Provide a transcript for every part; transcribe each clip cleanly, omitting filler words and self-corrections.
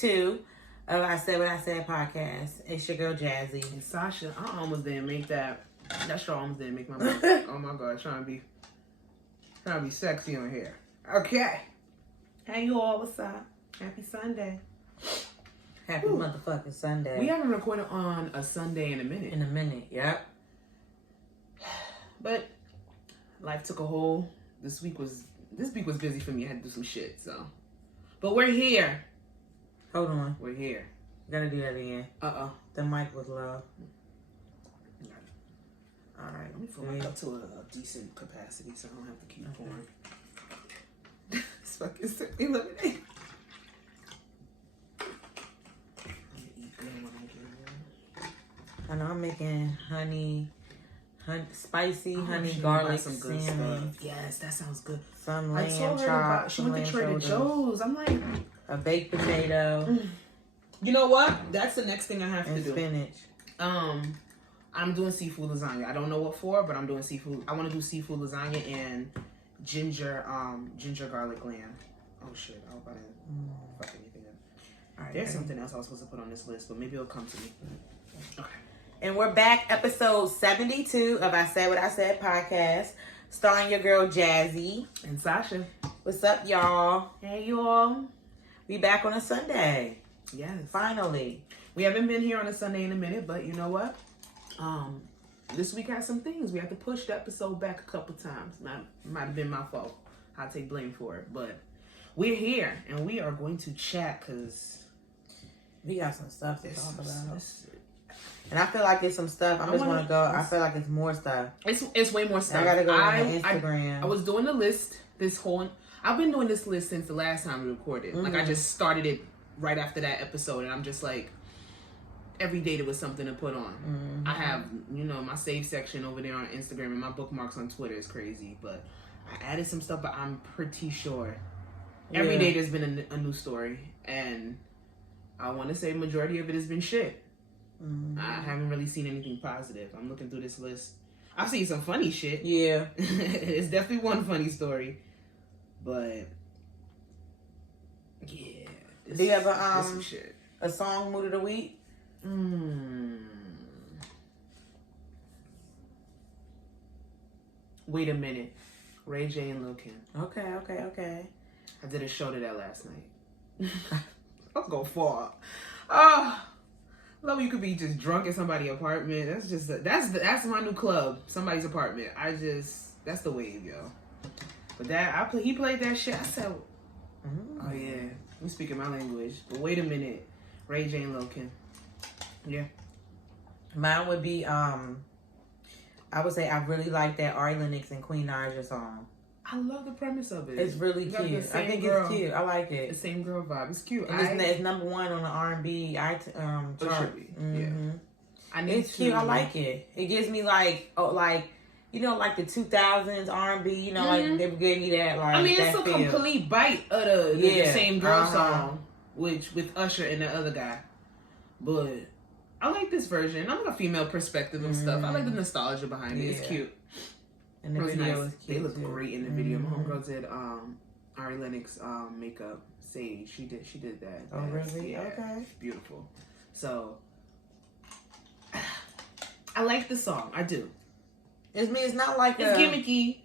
72 of I Said What I Said podcast. It's your girl Jazzy. And Sasha, I almost didn't make that. That straw almost didn't make my mouth. Oh my god, trying to be sexy on here. Okay. Hey you all, what's up? Happy Sunday. Happy motherfucking Sunday. We haven't recorded on a Sunday in a minute. In a minute, yep. But life took a hold. This week was busy for me. I had to do some shit, so. But we're here. Hold on. We're here. Gotta do that again. The mic was low. Alright. Let me fill my cup to a decent capacity so I don't have to keep pouring. This fucking sippy lemonade. I know I'm making spicy honey garlic some good salmon. stuff. Yes, that sounds good. Some I lamb told her chops. she went to Trader Joe's. I'm like, a baked potato. You know what? That's the next thing I have to do. Spinach. I'm doing seafood lasagna. I don't know what for, but I'm doing seafood. I want to do seafood lasagna and ginger garlic lamb. Oh shit! I hope I didn't fuck anything up. All right, there's something else I was supposed to put on this list, but maybe it'll come to me. Okay. And we're back, episode 72 of I Said What I Said podcast, starring your girl Jazzy and Sasha. What's up, y'all? Hey, y'all. We back on a Sunday. Yes. Finally. We haven't been here on a Sunday in a minute, but you know what? This week had some things. We had to push the episode back a couple times. Might have been my fault. I'll take blame for it. But we're here, and we are going to chat because we got some stuff to talk about. And I feel like there's some stuff. I just want to go. I feel like it's more stuff. It's way more stuff. I gotta go on Instagram. I was doing the list I've been doing this list since the last time we recorded. Like I just started it right after that episode, and I'm just like, every day there was something to put on. I have, my save section over there on Instagram, and my bookmarks on Twitter is crazy. But I added some stuff, but I'm pretty sure every day there's been a new story, and I want to say majority of it has been shit. I haven't really seen anything positive. I'm looking through this list. I've seen some funny shit. Yeah. It's definitely one funny story. But yeah. Do you have a song mood of the week? Wait a minute. Ray J and Lil Kim. Okay. I did a show to that last night. I'll go far. Love you could be just drunk in somebody's apartment. That's my new club. Somebody's apartment. That's the wave, yo. But he played that shit. I said, oh yeah, we speaking my language. But wait a minute, Ray J and Lil Kim. Yeah. Mine would be I would say I really like that Ari Lennox and Queen Naija song. I love the premise of it. It's really cute. I think it's cute. I like it. The same girl vibe. It's cute. And it's number one on the R&B chart. Yeah. It's cute. I like it. It gives me like the 2000s R&B. Like they gave me that. Like it's a complete bite of the same girl song, with Usher and the other guy. But I like this version. I like a female perspective and stuff. I like the nostalgia behind it. It's cute. And the video is cute. They look great in the video. My homegirl did Ari Lennox makeup. Sage. She did that. Oh really? Yeah, okay. Beautiful. So I like the song. I do. It's not like it's gimmicky.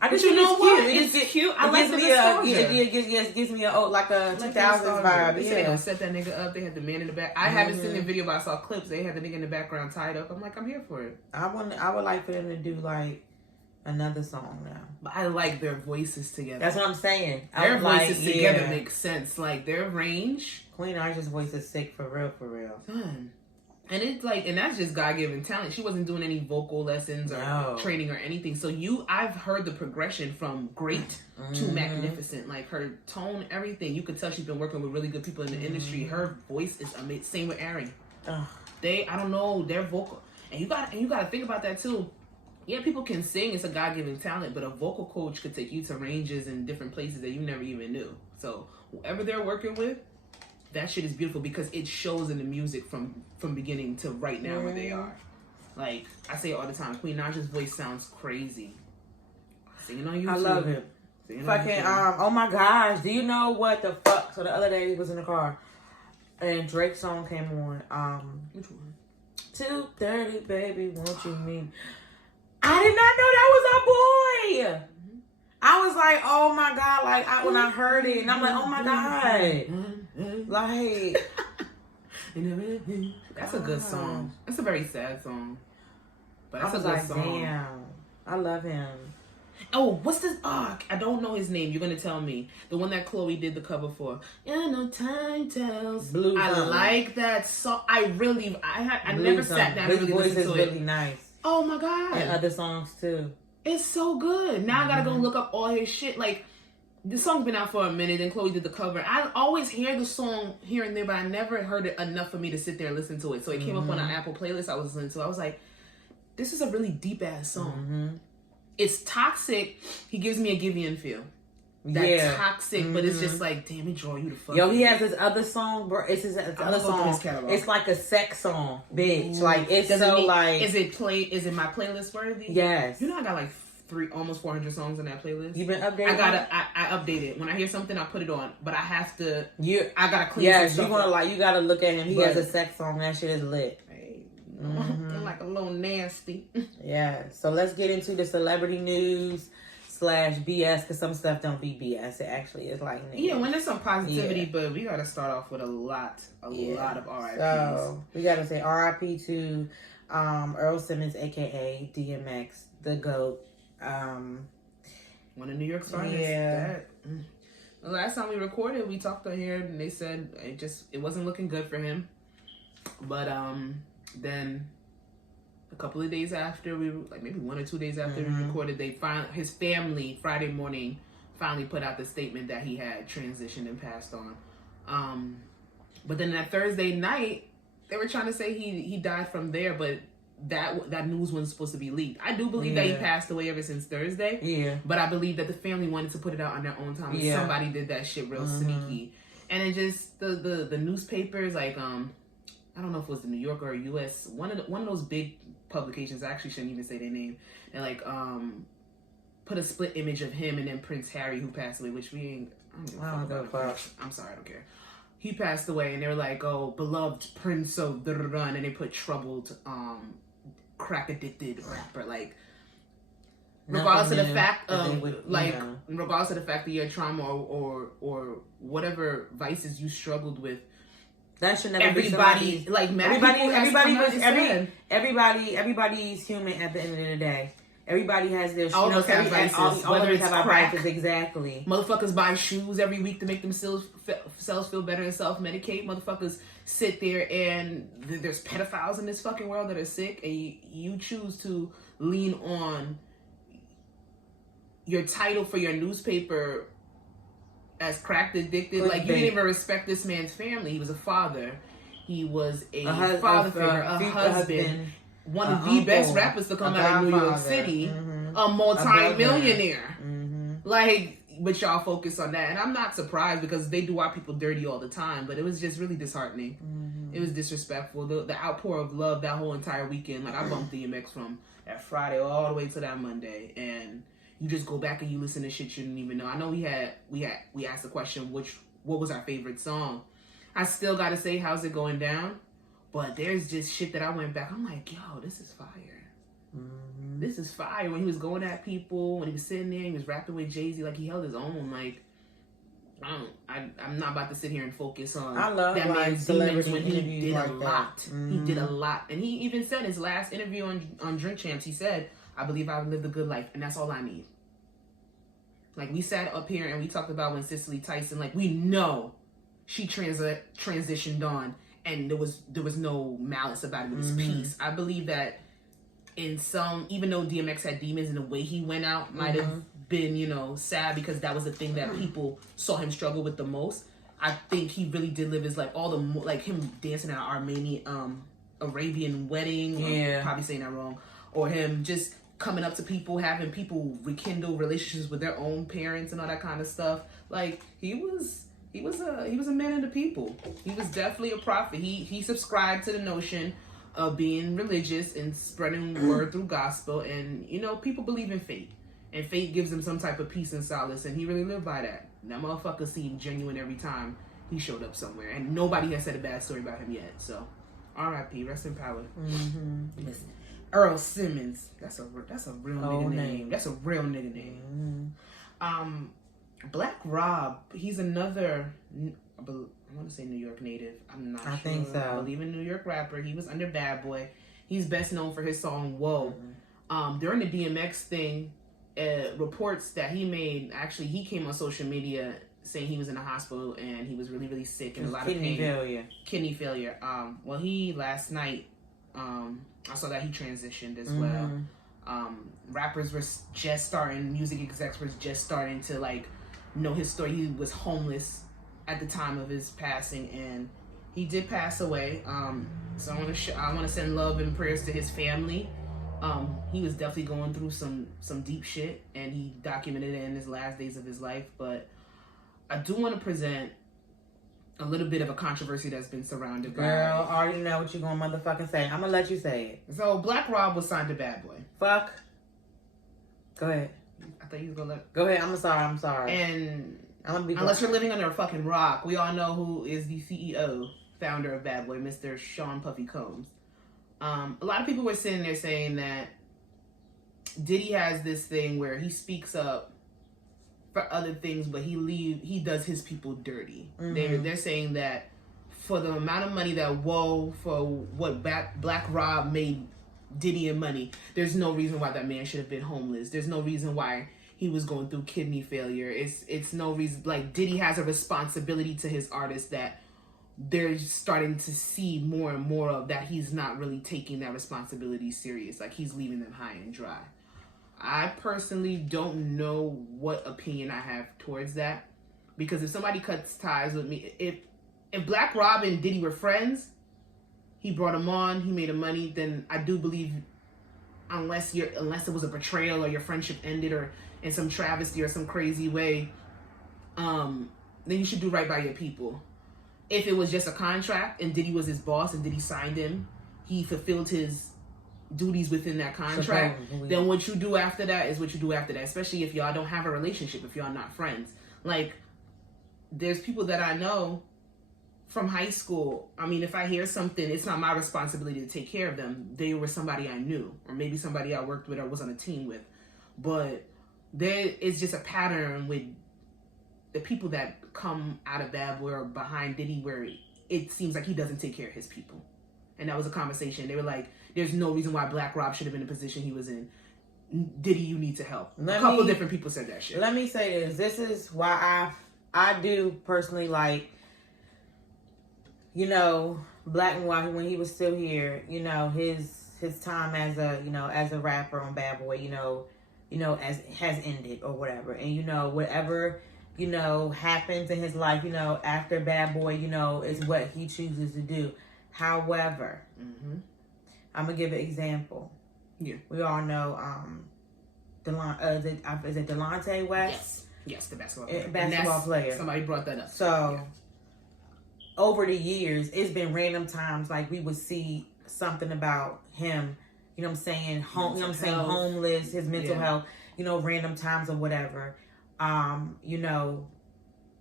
I just you know what? Cute. It's cute. I like the nostalgia. It gives me a 2000s vibe. They said they gonna set that nigga up. They had the man in the back. I haven't seen the video, but I saw clips. They had the nigga in the background tied up. I'm like, I'm here for it. I would like for them to do like another song now. But I like their voices together. That's what I'm saying. Their voices together make sense. Like their range. Queen Naija's voice is sick for real. Son. And it's like, and that's just God-given talent. She wasn't doing any vocal lessons or training or anything. So I've heard the progression from great to magnificent. Like her tone, everything. You could tell she's been working with really good people in the industry. Her voice is amazing. Same with Ari. I don't know, they're vocal. And you gotta think about that too. Yeah, people can sing. It's a God-given talent, but a vocal coach could take you to ranges in different places that you never even knew. So whoever they're working with, that shit is beautiful because it shows in the music from beginning to right now where they are. Like, I say it all the time, Queen Naija's voice sounds crazy. Singing on YouTube. I love it. Fucking, oh my gosh, do you know what the fuck? So the other day we was in the car. And Drake's song came on. Which one? 2:30, baby, won't you mean? I did not know that was our boy. I was like, oh my God, like when I heard it, and I'm like, oh my God. Like, that's a good song. That's a very sad song. But that's I was a good like, song. damn. I love him. Oh, what's this? I don't know his name. You're gonna tell me. The one that Chloe did the cover for. Yeah, no time tells. Blue. I like that song. I never sat down and really listened to it. His voice is really nice. Oh my God. And other songs too. It's so good. Now I gotta go look up all his shit. Like, the song's been out for a minute, and Chloe did the cover. I always hear the song here and there, but I never heard it enough for me to sit there and listen to it. So it came up on an Apple playlist I was listening to. I was like, this is a really deep ass song. It's toxic. He gives me a Giveon feel. That's toxic, but it's just like, damn, it draw you to fuck. Yo, he has this other song, bro. It's his other song. It's like a sex song, bitch. Like, it's Is it my playlist worthy? Yes. You know, I got like almost 400 songs on that playlist. You been updating? I update it. When I hear something, I put it on. But I have to. I gotta clean. Yes, you gotta look at him. He has a sex song. That shit is lit. They're like a little nasty. Yeah. So let's get into the celebrity news / BS, because some stuff don't be BS. It actually is like news. Yeah, when there's some positivity, but we gotta start off with a lot of RIPs. So we gotta say RIP to Earl Simmons, aka DMX, the GOAT. One of New York's finest. Yeah. The last time we recorded, we talked on here, and they said it wasn't looking good for him. But then a couple of days after maybe 1 or 2 days after we recorded, his family Friday morning finally put out the statement that he had transitioned and passed on. But then that Thursday night, they were trying to say he died from there, but that news wasn't supposed to be leaked. I do believe that he passed away ever since Thursday. Yeah. But I believe that the family wanted to put it out on their own time. Yeah. Somebody did that shit real sneaky. And it just the newspapers, like I don't know if it was the New Yorker or US, one of those big publications, I actually shouldn't even say their name, and like put a split image of him and then Prince Harry, who passed away, which we ain't I don't give a fuck. I'm sorry, I don't care. He passed away, and they were like, oh, beloved Prince of the Run, and they put troubled crack addicted rapper, like regardless of the fact of regardless of the fact that your trauma or whatever vices you struggled with, that should never be somebody's, like, everybody's human at the end of the day. Everybody has their all of us have vices. Whether it's crack, vices, exactly. Motherfuckers buy shoes every week to make themselves feel better and self-medicate. Motherfuckers sit there and there's pedophiles in this fucking world that are sick, and you choose to lean on your title for your newspaper as crack addicted. Like, you didn't even respect this man's family. He was a father. He was a father figure, a husband. One of the best rappers to come out of New York City, a multi-millionaire. Like, but y'all focus on that. And I'm not surprised, because they do our people dirty all the time, but it was just really disheartening. It was disrespectful. The outpour of love that whole entire weekend. Like, I bumped DMX from that Friday all the way to that Monday, and you just go back and you listen to shit you didn't even know. I know we asked the question, what was our favorite song? I still gotta say, How's It Going Down? But there's just shit that I went back, I'm like, yo, this is fire. This is fire. When he was going at people, when he was sitting there, he was rapping with Jay-Z, like, he held his own. Like, I'm not about to sit here and focus on that man's demons when he did a lot. He did a lot. And he even said in his last interview on Drink Champs, he said, I believe I've lived a good life, and that's all I need. Like, we sat up here and we talked about when Cicely Tyson, like, we know she transitioned on, and there was no malice about it. It was peace. I believe that in some, even though DMX had demons, and the way he went out might have been, sad, because that was the thing that people saw him struggle with the most. I think he really did live his life. Like him dancing at an Arabian wedding. I'm probably saying that wrong. Or him just coming up to people, having people rekindle relationships with their own parents and all that kind of stuff. Like, he was a man of the people. He was definitely a prophet. He subscribed to the notion of being religious and spreading word through gospel. And, people believe in faith. And faith gives them some type of peace and solace. And he really lived by that. And that motherfucker seemed genuine every time he showed up somewhere, and nobody has said a bad story about him yet. So, R.I.P. Rest in power. Listen, Earl Simmons. That's a real nigga name. That's a real nigga name. Black Rob. He's another. I want to say New York native. I'm not sure. I think so. I believe in New York rapper. He was under Bad Boy. He's best known for his song Whoa. During the DMX thing, reports that he made, actually he came on social media saying he was in the hospital and he was really, really sick and a lot of pain. Kidney failure. Well, he last night, I saw that he transitioned as well. Rappers were just starting, music execs were just starting to like know his story. He was homeless at the time of his passing, and he did pass away. So I want to send love and prayers to his family. He was definitely going through some deep shit, and he documented it in his last days of his life. But I do want to present a little bit of a controversy that's been surrounded by. Girl, I already know what you're gonna motherfucking say. I'm gonna let you say it. So Black Rob was signed to Bad Boy. Fuck. Go ahead. I thought you was gonna let. Go ahead. I'm sorry. And I'm gonna be unless you're living under a fucking rock, we all know who is the CEO, founder of Bad Boy, Mr. Sean Puffy Combs. A lot of people were sitting there saying that Diddy has this thing where he speaks up for other things, but he does his people dirty. They're saying that for the amount of money that for what Black Rob made Diddy and money, there's no reason why that man should have been homeless. There's no reason why he was going through kidney failure. It's no reason. Like, Diddy has a responsibility to his artists that they're starting to see more and more of, that he's not really taking that responsibility serious. Like, he's leaving them high and dry. I personally don't know what opinion I have towards that, because if somebody cuts ties with me, if Black Rob and Diddy were friends, he brought him on, he made him money, then I do believe, unless it was a betrayal or your friendship ended or in some travesty or some crazy way, then you should do right by your people. If it was just a contract and Diddy was his boss and Diddy signed him, he fulfilled his duties within that contract, then what you do after that is what you do after that, especially if y'all don't have a relationship, if y'all not friends. Like, there's people that I know from high school. I mean, if I hear something, it's not my responsibility to take care of them. They were somebody I knew, or maybe somebody I worked with or was on a team with. But there is just a pattern with the people that come out of Bad Boy or behind Diddy, where it seems like he doesn't take care of his people. And that was a conversation. They were like, there's no reason why Black Rob should have been in the position he was in. Diddy, you need to help. A couple different people said that shit. Let me say this. This is why I do personally like, you know, Black and White, when he was still here, you know, his time as a rapper on Bad Boy, as has ended or whatever. And, whatever, happens in his life, after Bad Boy, is what he chooses to do. However, I'm going to give an example. Yeah. We all know, is it Delonte West? Yes, the basketball player. Somebody brought that up. So, over the years, it's been random times, like, we would see something about him, homeless, his mental health, random times or whatever.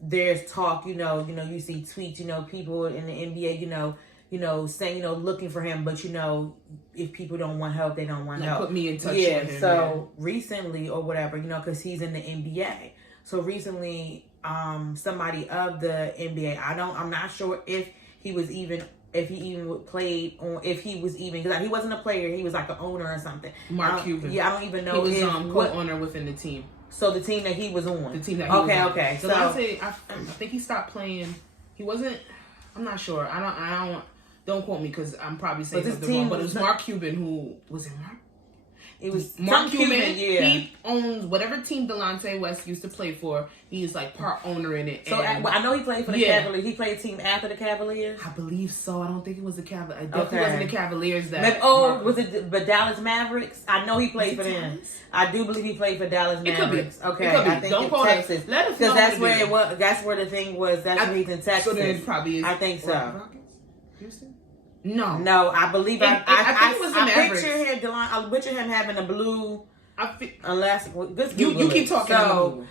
There's talk, you see tweets, people in the NBA, saying, looking for him, but if people don't want help, they don't want help. Put me in touch with him. So recently or whatever, because he's in the NBA. So recently, somebody of the NBA, I'm not sure if he was even played on, if he was even, because he wasn't a player, he was like an owner or something. Mark Cuban. Yeah, I don't even know. He was co-owner within the team. So the team that he was on. The team that he was on. Okay. So I think he stopped playing. He wasn't, I'm not sure. Don't quote me, because I'm probably saying something wrong. But it was Mark Cuban who, was it Mark? It was Mark Cuban. Yeah. He owns whatever team Delonte West used to play for. He's like part owner in it. So I know he played for the Cavaliers. He played a team after the Cavaliers. I believe so. I don't think it was the Cavaliers. It definitely wasn't the Cavaliers. Was it the Dallas Mavericks? I know he played for them. I do believe he played for Dallas Mavericks. Okay, I think don't call Texas. Let us know, because that's where it was. That's where the thing was. That's where he's in Texas. So then it probably is. I think so. Rockets? Houston? No, I believe I think it was the Mavericks. I picture him having a blue. Unless you keep talking. So,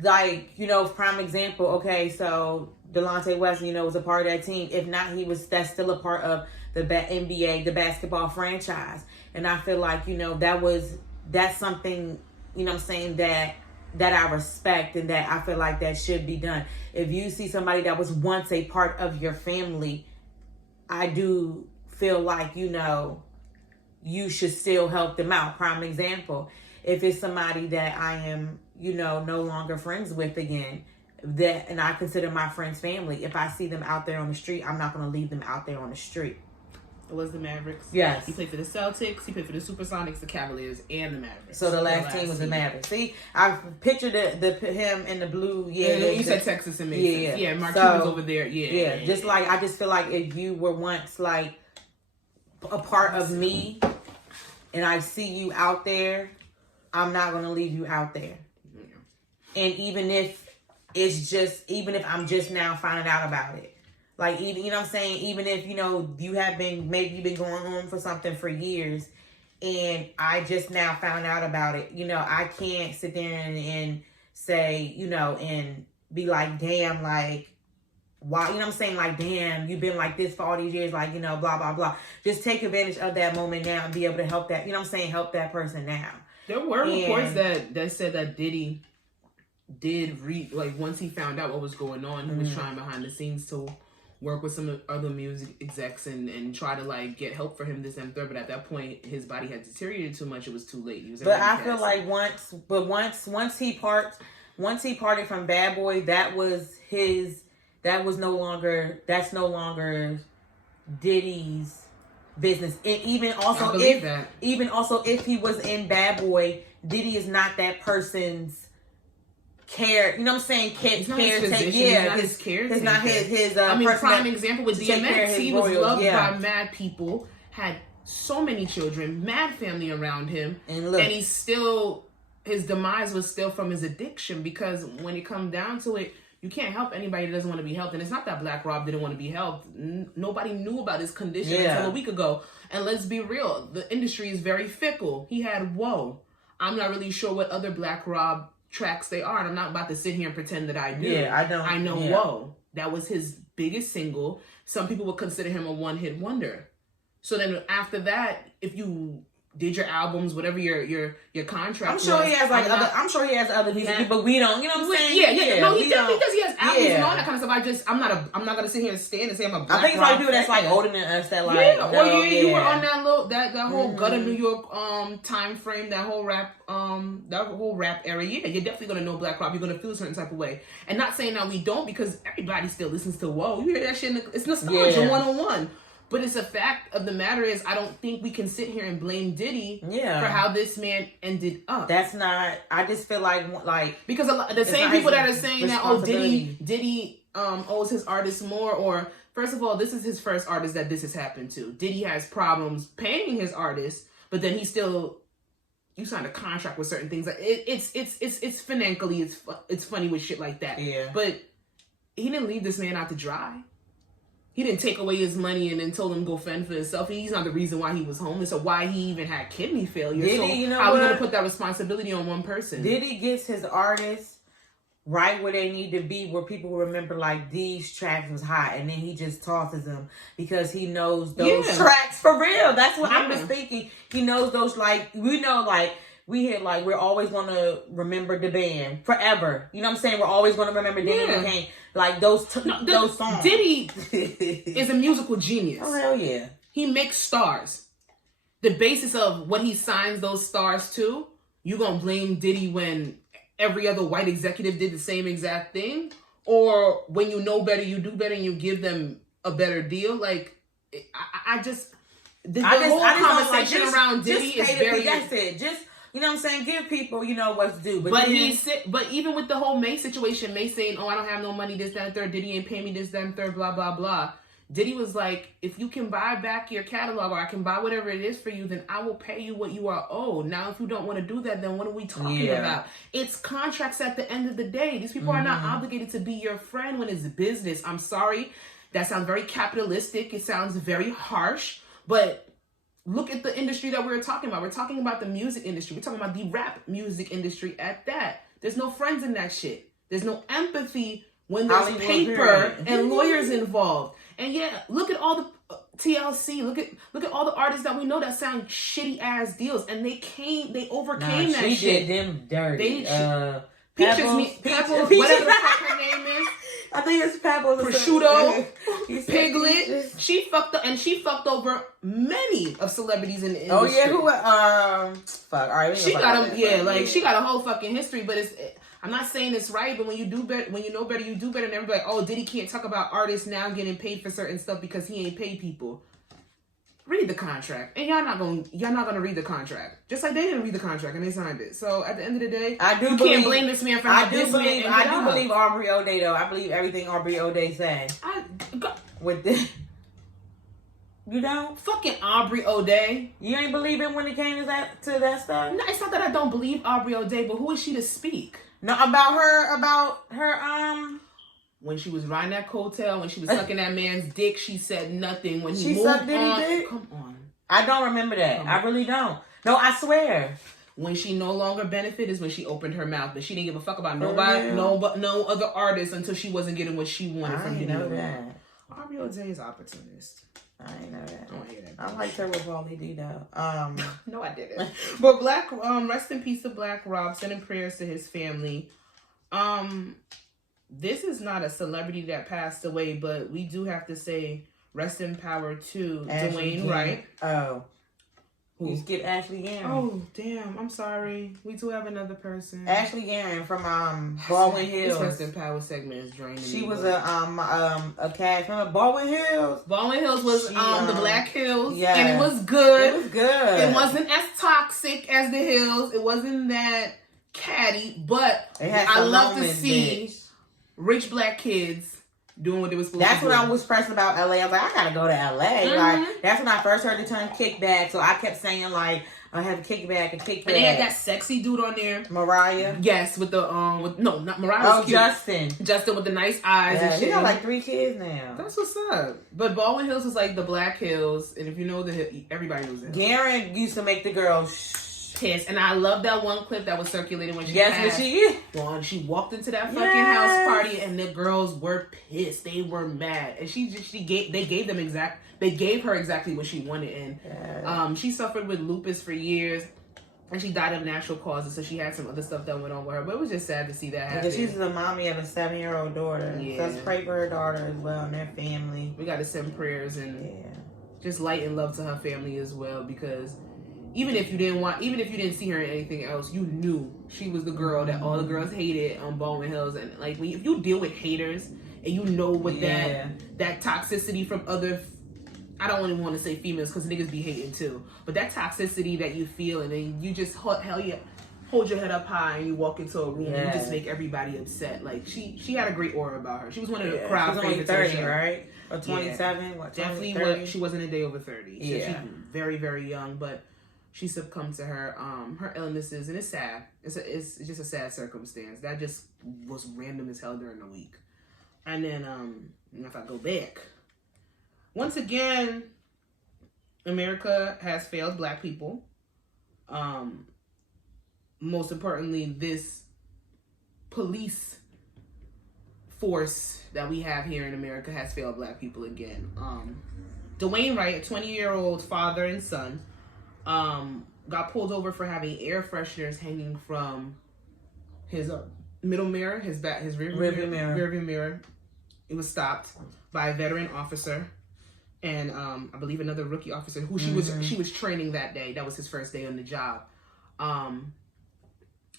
like, prime example. Okay, so Delonte West, you know, was a part of that team. If not, that's still a part of the NBA, the basketball franchise. And I feel like, you know, that's something, you know what I'm saying, that I respect and that I feel like that should be done. If you see somebody that was once a part of your family, I do feel like, you know, you should still help them out. Prime example, if it's somebody that I am, you know, no longer friends with again, and I consider my friends family, if I see them out there on the street, I'm not going to leave them out there on the street. It was the Mavericks. Yes. He played for the Celtics, he played for the Supersonics, the Cavaliers, and the Mavericks. So the last team was the Mavericks. See, I pictured him in the blue. Yeah, you said Texas and Mason. Yeah, Mark Cuban's over there. Yeah. Just like, I just feel like if you were once like a part of me and I see you out there, I'm not going to leave you out there. Yeah. And even if I'm just now finding out about it. Like, even, you know what I'm saying? Even if, you know, maybe you've been going on for something for years and I just now found out about it, you know, I can't sit there and say, you know, and be like, damn, like, why, you know what I'm saying? Like, damn, you've been like this for all these years, like, you know, blah, blah, blah. Just take advantage of that moment now and be able to help that, you know what I'm saying? Help that person now. There were reports that said that Diddy did once he found out what was going on, he was trying behind the scenes to work with some other music execs and try to like get help for him, this and third. But at that point, his body had deteriorted too much. It was too late. But I feel like once he parted from Bad Boy, that's no longer Diddy's business. And even also if he was in Bad Boy, Diddy is not that person's care, you know what I'm saying? It's not his prime example with DMX. He was loved by mad people, had so many children, mad family around him, and his demise was still from his addiction. Because when it comes down to it, you can't help anybody that doesn't want to be helped. And it's not that Black Rob didn't want to be helped. Nobody knew about his condition until a week ago. And let's be real, the industry is very fickle. He had Whoa. I'm not really sure what other Black Rob tracks they are, and I'm not about to sit here and pretend that I do. Yeah, I know. Whoa, that was his biggest single. Some people would consider him a one-hit wonder. So then after that, if you did your albums, whatever your contract, I'm sure he has other music, but we don't. You know what I'm saying? Yeah. No, he definitely does. He has albums and all that kind of stuff. I'm not gonna sit here and stand and say I'm a Black I think it's like people that's like older than us that like. You were on that whole gutter New York time frame, that whole rap era. Yeah, you're definitely gonna know Black Rob. You're gonna feel a certain type of way. And not saying that we don't, because everybody still listens to Whoa. You hear that shit? It's nostalgia 101. But it's a fact of the matter is, I don't think we can sit here and blame Diddy for how this man ended up. That's not. I just feel like because the same people that are saying that Diddy owes his artists more, or first of all, this is his first artist that this has happened to. Diddy has problems paying his artists, but then you signed a contract with certain things. Like it's financially it's funny with shit like that. Yeah. But he didn't leave this man out to dry. He didn't take away his money and then told him to go fend for himself. He's not the reason why he was homeless or why he even had kidney failure. I was going to put that responsibility on one person. Diddy gets his artists right where they need to be, where people remember like these tracks was hot, and then he just tosses them because he knows those tracks for real. That's what I'm just thinking. He knows those, like, we know, like, we hit, like, we're always going to remember the band forever. You know what I'm saying? We're always going to remember Diddy and Kane. Like, those songs. Diddy is a musical genius. Oh, hell yeah. He makes stars. The basis of what he signs those stars to, you going to blame Diddy when every other white executive did the same exact thing? Or when you know better, you do better, and you give them a better deal? Like, I just... The whole conversation around Diddy is very... That's it. Just... You know what I'm saying? Give people, you know, what's due. But even with the whole May situation, May saying, oh, I don't have no money, this, that, and third. Diddy ain't pay me this, that, and third, blah, blah, blah. Diddy was like, if you can buy back your catalog, or I can buy whatever it is for you, then I will pay you what you are owed. Now, if you don't want to do that, then what are we talking about? It's contracts at the end of the day. These people are not obligated to be your friend when it's business. I'm sorry. That sounds very capitalistic. It sounds very harsh. But... look at the industry that we're talking about. We're talking about the music industry. We're talking about the rap music industry at that. There's no friends in that shit. There's no empathy when there's paper and lawyers involved. And yeah, look at all the TLC. Look at all the artists that we know that sound shitty ass deals, and they overcame that shit. She did them dirty. Pebbles, whatever the fuck her name is. I think it's Pebbles. Prosciutto, Piglet. She fucked up, and she fucked over many of celebrities in the industry. Oh yeah, fuck. All right, she got them. Yeah, like she got a whole fucking history. But I'm not saying it's right, but when you do better, when you know better, you do better. And everybody, oh, Diddy can't talk about artists now getting paid for certain stuff because he ain't paid people. Read the contract, and y'all not gonna read the contract. Just like they didn't read the contract and they signed it. So at the end of the day, you can't blame this man for not this man. I do believe Aubrey O'Day though. I believe everything Aubrey O'Day said. With this, you don't fucking Aubrey O'Day. You ain't believing when it came to that stuff. No, it's not that I don't believe Aubrey O'Day, but who is she to speak? No, about her. When she was riding that coattail, when she was sucking that man's dick, she said nothing. When he moved sucked Diddy's dick? Come on. I don't remember that. I really don't. No, I swear. When she no longer benefited is when she opened her mouth, but she didn't give a fuck about nobody, no other artists until she wasn't getting what she wanted from him. I know that. Aubrey O'Day is opportunist. I ain't know that. I liked her with Paulie D though. No, I didn't. But rest in peace to Black Rob. Sending prayers to his family. This is not a celebrity that passed away, but we do have to say rest in power to Dwayne Wright. Oh. You skip Ashley Garen. Oh, damn. I'm sorry. We do have another person. Ashley Garen from Baldwin Hills. This rest in power segment is draining She was a cast member. Baldwin Hills. Baldwin Hills was the Black Hills. Yeah. And it was good. It was good. It wasn't as toxic as the Hills. It wasn't that catty, but I love to see rich Black kids doing what they was supposed to do. That's what I was pressing about LA. I was like, I gotta go to LA. Mm-hmm. Like, that's when I first heard the term kickback. So I kept saying like, I have a kickback. And they had that sexy dude on there, Mariah. Yes, with the no, not Mariah. Oh, cute. Justin with the nice eyes and shit. He got like 3 kids now. That's what's up. But Baldwin Hills was like the Black Hills, and if you know everybody knows it. Garen used to make the girls pissed, and I love that one clip that was circulating when she she walked into that fucking house party, and the girls were pissed. They were mad, and they gave her exactly what she wanted, and she suffered with lupus for years, and she died of natural causes. So she had some other stuff that went on with her, but it was just sad to see that happen. Because she's the mommy of a 7-year-old daughter. Yeah. So let's pray for her daughter as well and their family. We got to send prayers and just light and love to her family as well, because even if you didn't see her in anything else, you knew she was the girl that all the girls hated on Baldwin Hills. And like, if you deal with haters and you know what that toxicity from other, I don't even want to say females because niggas be hating too, but that toxicity that you feel, and then you just hold your head up high and you walk into a room and you just make everybody upset. Like she had a great aura about her. She was one of the crowd favorites. 30, right? Or 27? Yeah. Definitely, she wasn't a day over 30. So she's very, very young, but she succumbed to her illnesses, and it's sad. It's just a sad circumstance. That just was random as hell during the week. And then if I go back, once again, America has failed Black people. Most importantly, this police force that we have here in America has failed Black people again. Dwayne Wright, a 20-year-old father and son, got pulled over for having air fresheners hanging from his middle mirror, his rearview mirror. It was stopped by a veteran officer and I believe another rookie officer who she was training that day. That was his first day on the job.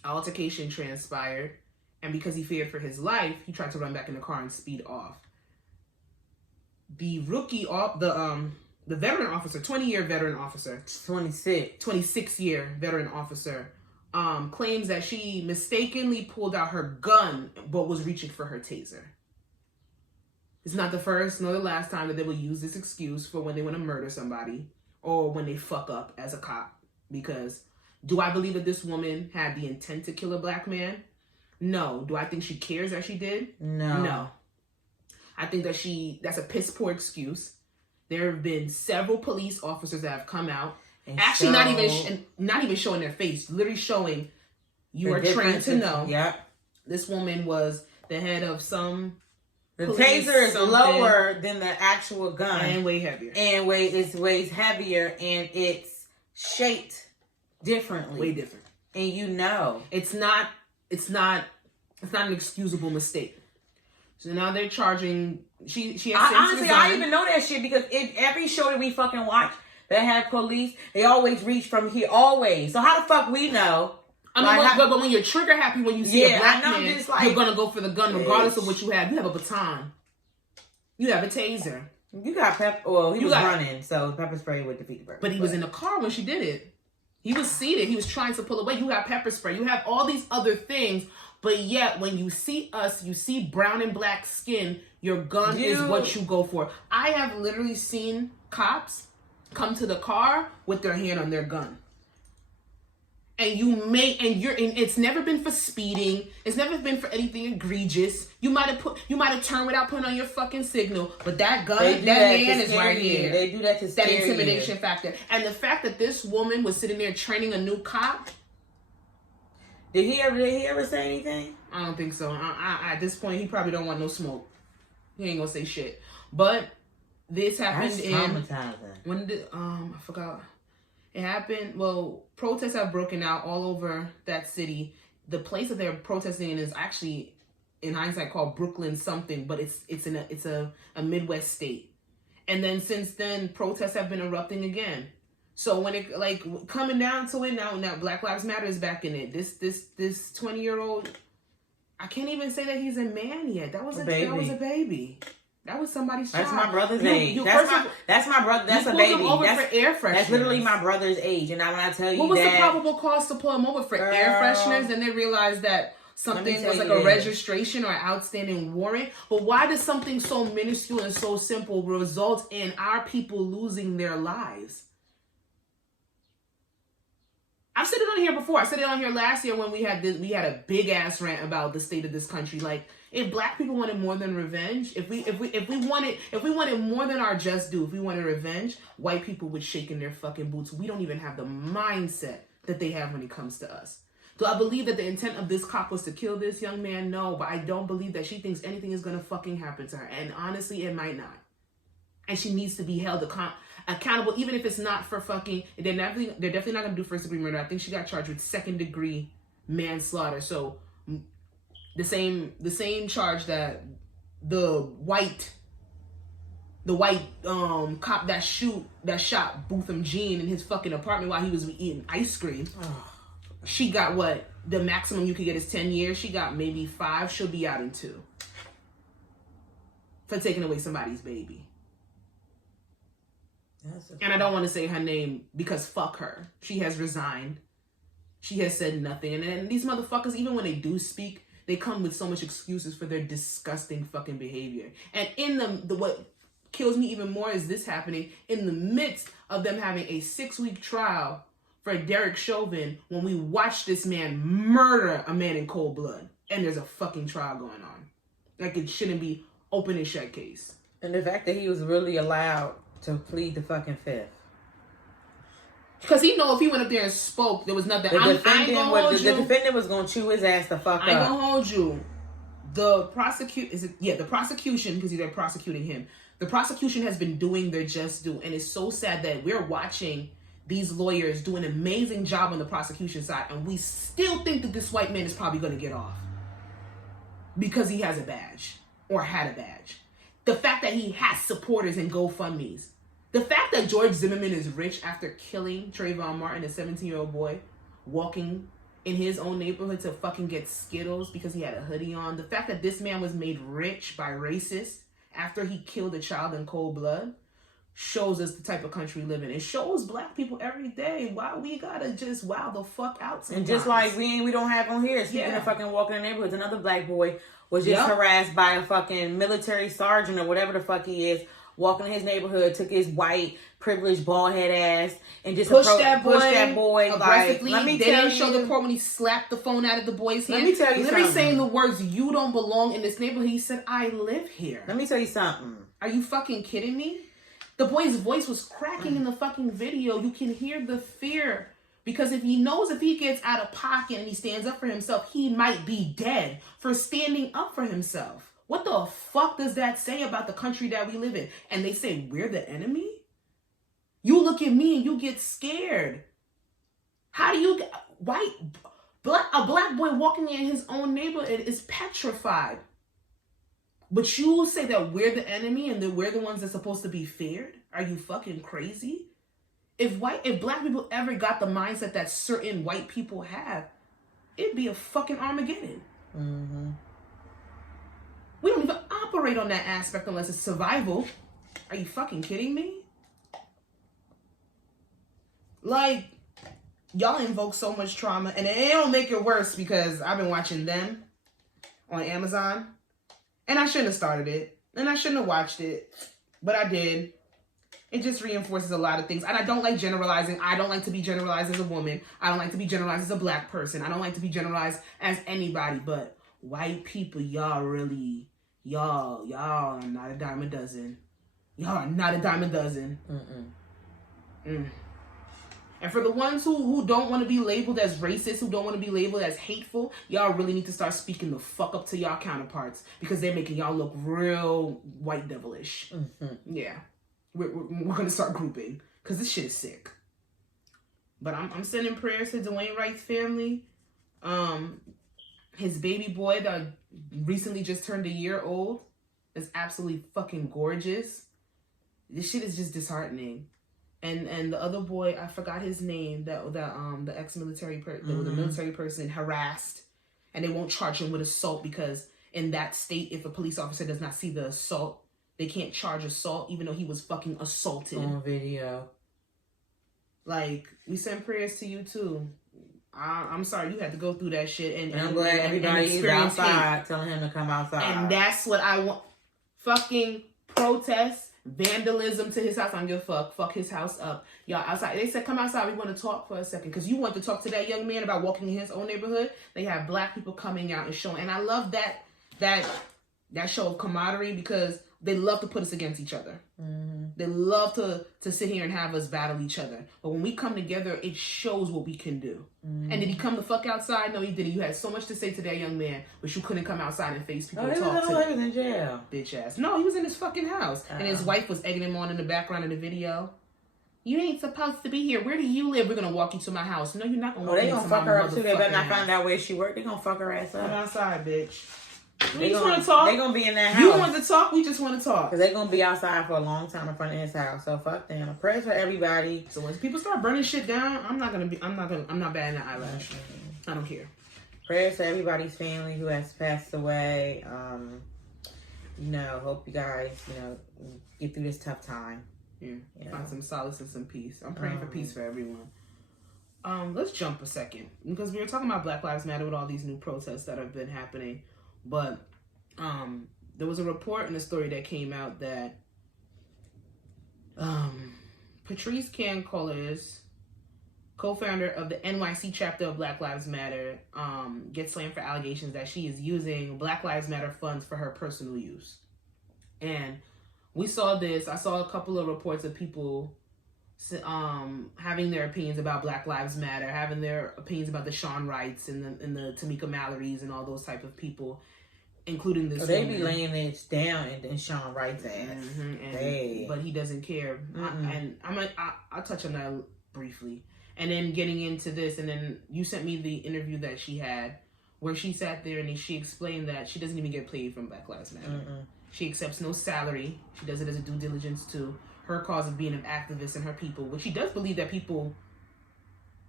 Altercation transpired, and because he feared for his life, he tried to run back in the car and speed off. The the veteran officer, 20-year veteran officer. 26-year veteran officer claims that she mistakenly pulled out her gun but was reaching for her taser. It's not the first nor the last time that they will use this excuse for when they want to murder somebody or when they fuck up as a cop. Because do I believe that this woman had the intent to kill a Black man? No. Do I think she cares that she did? No. I think that that's a piss poor excuse. There have been several police officers that have come out, and actually not even showing their face, literally showing you are trained to know. Yeah. This woman was the head of some. The taser is lower than the actual gun. And way heavier. And weighs heavier, and it's shaped differently. Way different. And you know. It's not an excusable mistake. So now they're charging. She has honestly, I even know that shit because every show that we fucking watch that have police, they always reach from here. Always. So how the fuck we know? I mean, like, but when you're trigger happy when you see a black man, like, you're gonna go for the gun regardless of what you have. You have a baton. You have a taser. You got he was running, so pepper spray would defeat the purpose. But he was in the car when she did it. He was seated. He was trying to pull away. You got pepper spray. You have all these other things. But yet, when you see us, you see brown and black skin, your gun is what you go for. I have literally seen cops come to the car with their hand on their gun. And it's never been for speeding. It's never been for anything egregious. You might have turned without putting on your fucking signal, but that gun, that man is right here. They do that to scare you. That intimidation factor. And the fact that this woman was sitting there training a new cop. Did he ever say anything? I don't think so. At this point, he probably don't want no smoke. He ain't gonna say shit. But this happened when did I forgot. It happened. Well, protests have broken out all over that city. The place that they're protesting in is actually, in hindsight, called Brooklyn something, but it's a Midwest state. And then since then, protests have been erupting again. So when it coming down to it now Black Lives Matter is back in it. This 20-year-old, I can't even say that he's a man yet. That was a baby. That was somebody's child. That's my brother's age. That's my brother. That's a baby. That's for air fresheners. That's literally my brother's age. And when I tell you what was the probable cause to pull him over for air fresheners? And they realized that something was like a registration or an outstanding warrant. But why does something so minuscule and so simple result in our people losing their lives? I've said it on here before. I said it on here last year when we had a big ass rant about the state of this country. Like, if black people wanted more than revenge, if we wanted more than our just due, if we wanted revenge, white people would shake in their fucking boots. We don't even have the mindset that they have when it comes to us. Do I believe that the intent of this cop was to kill this young man? No, but I don't believe that she thinks anything is gonna fucking happen to her. And honestly, it might not. And she needs to be held accountable, even if it's not for fucking. They're definitely not gonna do first degree murder. I think she got charged with second degree manslaughter. So the same charge that the white cop that shot Botham Jean in his fucking apartment while he was eating ice cream. She got what? The maximum you could get is 10 years. She got maybe 5. She'll be out in 2 for taking away somebody's baby. And I don't want to say her name because fuck her. She has resigned. She has said nothing. And then these motherfuckers, even when they do speak, they come with so much excuses for their disgusting fucking behavior. And in what kills me even more is this happening in the midst of them having a 6-week trial for Derek Chauvin when we watch this man murder a man in cold blood. And there's a fucking trial going on. Like, it shouldn't be open and shut case. And the fact that he was really allowed to plead the fucking fifth. Because he know if he went up there and spoke, there was nothing. The defendant was going to chew his ass the fuck up. I ain't going to hold you. The prosecution, because they're prosecuting him. The prosecution has been doing their just due. And it's so sad that we're watching these lawyers do an amazing job on the prosecution side. And we still think that this white man is probably going to get off. Because he has a badge. Or had a badge. The fact that he has supporters and GoFundMes. The fact that George Zimmerman is rich after killing Trayvon Martin, a 17-year-old boy, walking in his own neighborhood to fucking get Skittles because he had a hoodie on. The fact that this man was made rich by racists after he killed a child in cold blood shows us the type of country we live in. It shows black people every day why we gotta just wow the fuck out sometimes. And just like we don't have on here, speaking of fucking walking in neighborhoods, another black boy was just harassed by a fucking military sergeant or whatever the fuck he is, walking in his neighborhood, took his white, privileged, bald head ass, and just pushed that boy aggressively. Like, they didn't show the report when he slapped the phone out of the boy's hand. Let me tell you literally something. saying the words, "You don't belong in this neighborhood." He said, "I live here." Let me tell you something. Are you fucking kidding me? The boy's voice was cracking in the fucking video. You can hear the fear Because if he knows if he gets out of pocket and he stands up for himself, he might be dead for standing up for himself. What the fuck does that say about the country that we live in? And they say, we're the enemy? You look at me and you get scared. How do you... A black boy walking in his own neighborhood is petrified. But you will say that we're the enemy and that we're the ones that's supposed to be feared? Are you fucking crazy? If black people ever got the mindset that certain white people have, it'd be a fucking Armageddon. Mm-hmm. We don't even operate on that aspect unless it's survival. Are you fucking kidding me? Like, y'all invoke so much trauma, and it don't make it worse because I've been watching them on Amazon, and I shouldn't have started it, and I shouldn't have watched it, but I did. It just reinforces a lot of things. And I don't like generalizing. I don't like to be generalized as a woman. I don't like to be generalized as a black person. I don't like to be generalized as anybody. But white people, y'all really, y'all are not a dime a dozen. Y'all are not a dime a dozen. And for the ones who don't want to be labeled as racist, who don't want to be labeled as hateful, y'all really need to start speaking the fuck up to y'all counterparts. Because they're making y'all look real white devilish. Yeah. We're going to start grouping because this shit is sick. But I'm sending prayers to Dwayne Wright's family. His baby boy that recently just turned a year old is absolutely fucking gorgeous. This shit is just disheartening. And the other boy, I forgot his name, the ex-military the military person harassed, and they won't charge him with assault because in that state, if a police officer does not see the assault, they can't charge assault, even though he was fucking assaulted. On video. Like, we send prayers to you, too. I'm sorry you had to go through that shit. And I'm glad everybody is outside telling him to come outside. And that's what I want. Fucking protest, vandalism to his house. I don't give a fuck. Fuck his house up. Y'all outside. They said, come outside. We want to talk for a second. Because you want to talk to that young man about walking in his own neighborhood. They have black people coming out and showing. And I love that show of camaraderie because they love to put us against each other. They love to sit here and have us battle each other. But when we come together, it shows what we can do. And did he come the fuck outside? No, he didn't. You had so much to say to that young man, but you couldn't come outside and face people and talk to him. He was in jail. Bitch ass. No, he was in his fucking house. And his wife was egging him on in the background of the video. You ain't supposed to be here. Where do you live? We're going to walk you to my house. No, you're not going to walk me to my motherfucking house. They going to fuck her up too. They better not find out where she worked. They going to fuck her ass up. Come outside, bitch. We just want to talk. They're going to be in that house. You want to talk? We just want to talk. Because they're going to be outside for a long time in front of his house. So fuck them. Prayers for everybody. So when people start burning shit down, I'm not batting an eyelash. I don't care. Prayers to everybody's family who has passed away. Hope you guys, get through this tough time. Yeah. Find some solace and some peace. I'm praying for peace for everyone. Let's jump a second. Because we were talking about Black Lives Matter with all these new protests that have been happening. But there was a report and a story that came out that Patrice Cancollis, co-founder of the NYC chapter of Black Lives Matter, gets slammed for allegations that she is using Black Lives Matter funds for her personal use. And we saw this. I saw a couple of reports of people having their opinions about Black Lives Matter, having their opinions about the Shawn Wrights and the Tamika Mallory's and all those type of people, including this. They be laying it down in Shawn Wright's ass. But he doesn't care. I'll touch on that briefly. And then getting into this, and then you sent me the interview that she had where she sat there and she explained that she doesn't even get paid from Black Lives Matter. She accepts no salary. She does it as a due diligence to her cause of being an activist and her people, which she does believe that people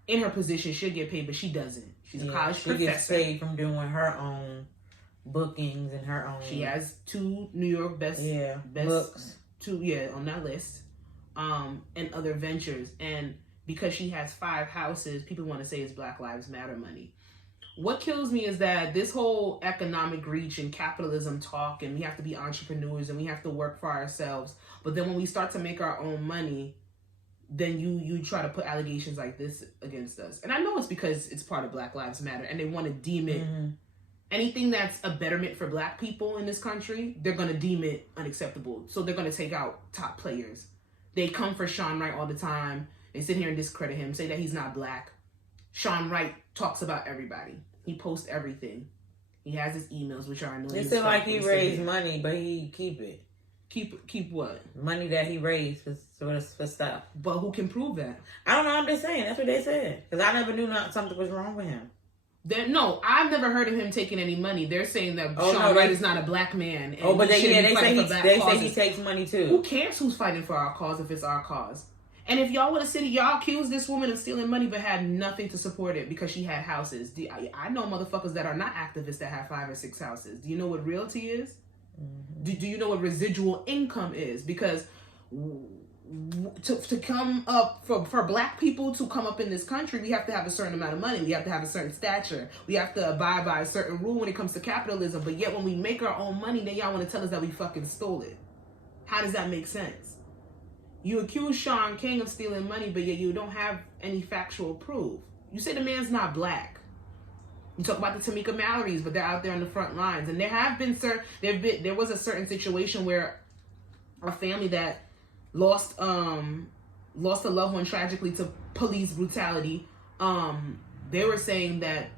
in her position should get paid, but she doesn't. She's a college professor. She gets paid from doing her own bookings and her own. She has 2 New York best books. 2 on that list, and other ventures. And because she has 5 houses, people want to say it's Black Lives Matter money. What kills me is that this whole economic reach and capitalism talk, and we have to be entrepreneurs and we have to work for ourselves. But then when we start to make our own money, then you try to put allegations like this against us. And I know it's because it's part of Black Lives Matter and they want to deem it anything that's a betterment for black people in this country, they're going to deem it unacceptable. So they're going to take out top players. They come for Shawn Wright all the time. They sit here and discredit him, say that he's not black. Sean Wright talks about everybody. He posts everything. He has his emails, which are annoying. It seems like he raised money, but he keep it. Keep what? Money that he raised for stuff. But who can prove that? I don't know. I'm just saying. That's what they said. Because I never knew something was wrong with him. No, I've never heard of him taking any money. They're saying that Sean Wright is not a black man. And but they say he takes money too. Who cares who's fighting for our cause if it's our cause? And if y'all would have said y'all accused this woman of stealing money but had nothing to support it because she had houses. I know motherfuckers that are not activists that have 5 or 6 houses. Do you know what realty is? Mm-hmm. Do you know what residual income is? Because to come up for black people to come up in this country, we have to have a certain amount of money. We have to have a certain stature. We have to abide by a certain rule when it comes to capitalism. But yet when we make our own money, then y'all want to tell us that we fucking stole it. How does that make sense? You accuse Sean King of stealing money, but yet you don't have any factual proof. You say the man's not black. You talk about the Tamika Mallory's, but they're out there on the front lines. And there was a certain situation where a family that lost a loved one tragically to police brutality. They were saying that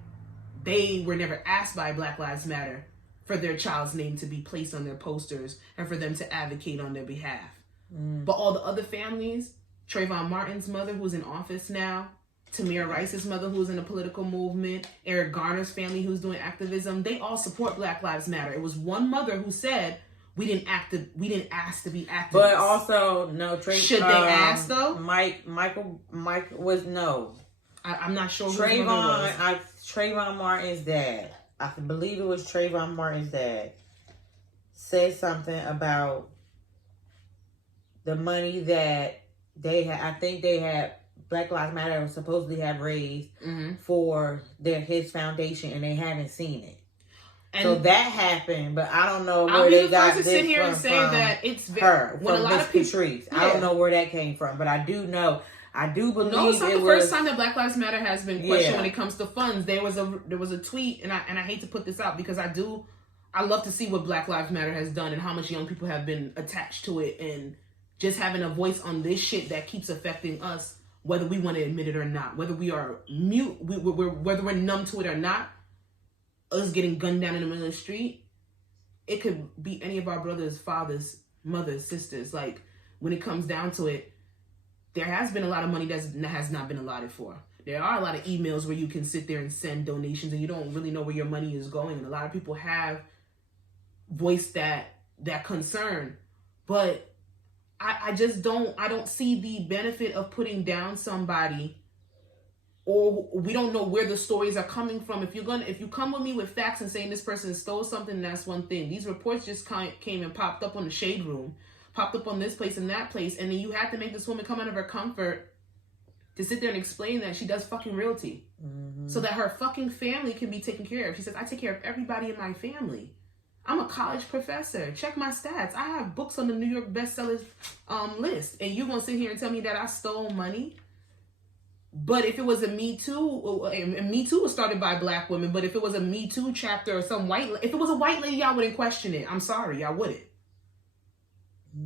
they were never asked by Black Lives Matter for their child's name to be placed on their posters and for them to advocate on their behalf. But all the other families, Trayvon Martin's mother, who's in office now, Tamir Rice's mother, who's in the political movement, Eric Garner's family, who's doing activism, they all support Black Lives Matter. It was one mother who said, we didn't ask to be activists. But also, no, should they ask though? Mike was no. I'm not sure. Trayvon Martin's dad, I believe it was Trayvon Martin's dad, said something about the money that they had. I think they had Black Lives Matter supposedly have raised for his foundation, and they haven't seen it. And so that happened, but I don't know where they got this sit here and say that it's her when a lot of people. Patrice. Yeah. I don't know where that came from, but I do know. I do believe no, it's not the first time that Black Lives Matter has been questioned when it comes to funds. There was a tweet, and I hate to put this out because I love to see what Black Lives Matter has done and how much young people have been attached to it and just having a voice on this shit that keeps affecting us, whether we want to admit it or not, whether we are mute, whether we're numb to it or not. Us getting gunned down in the middle of the street, it could be any of our brothers, fathers, mothers, sisters. Like, when it comes down to it, there has been a lot of money that has not been allotted for. There are a lot of emails where you can sit there and send donations and you don't really know where your money is going. And a lot of people have voiced that concern. But I don't see the benefit of putting down somebody, or we don't know where the stories are coming from. If you come with me with facts and saying this person stole something, that's one thing. These reports just came and popped up on the Shade Room, popped up on this place and that place, and then you had to make this woman come out of her comfort to sit there and explain that she does fucking realty, so that her fucking family can be taken care of. She says, I take care of everybody in my family. I'm a college professor. Check my stats. I have books on the New York bestsellers list, and you gonna sit here and tell me that I stole money? But if it was a Me Too, and Me Too was started by black women, but if it was a Me Too chapter or if it was a white lady, y'all wouldn't question it. I'm sorry, y'all wouldn't.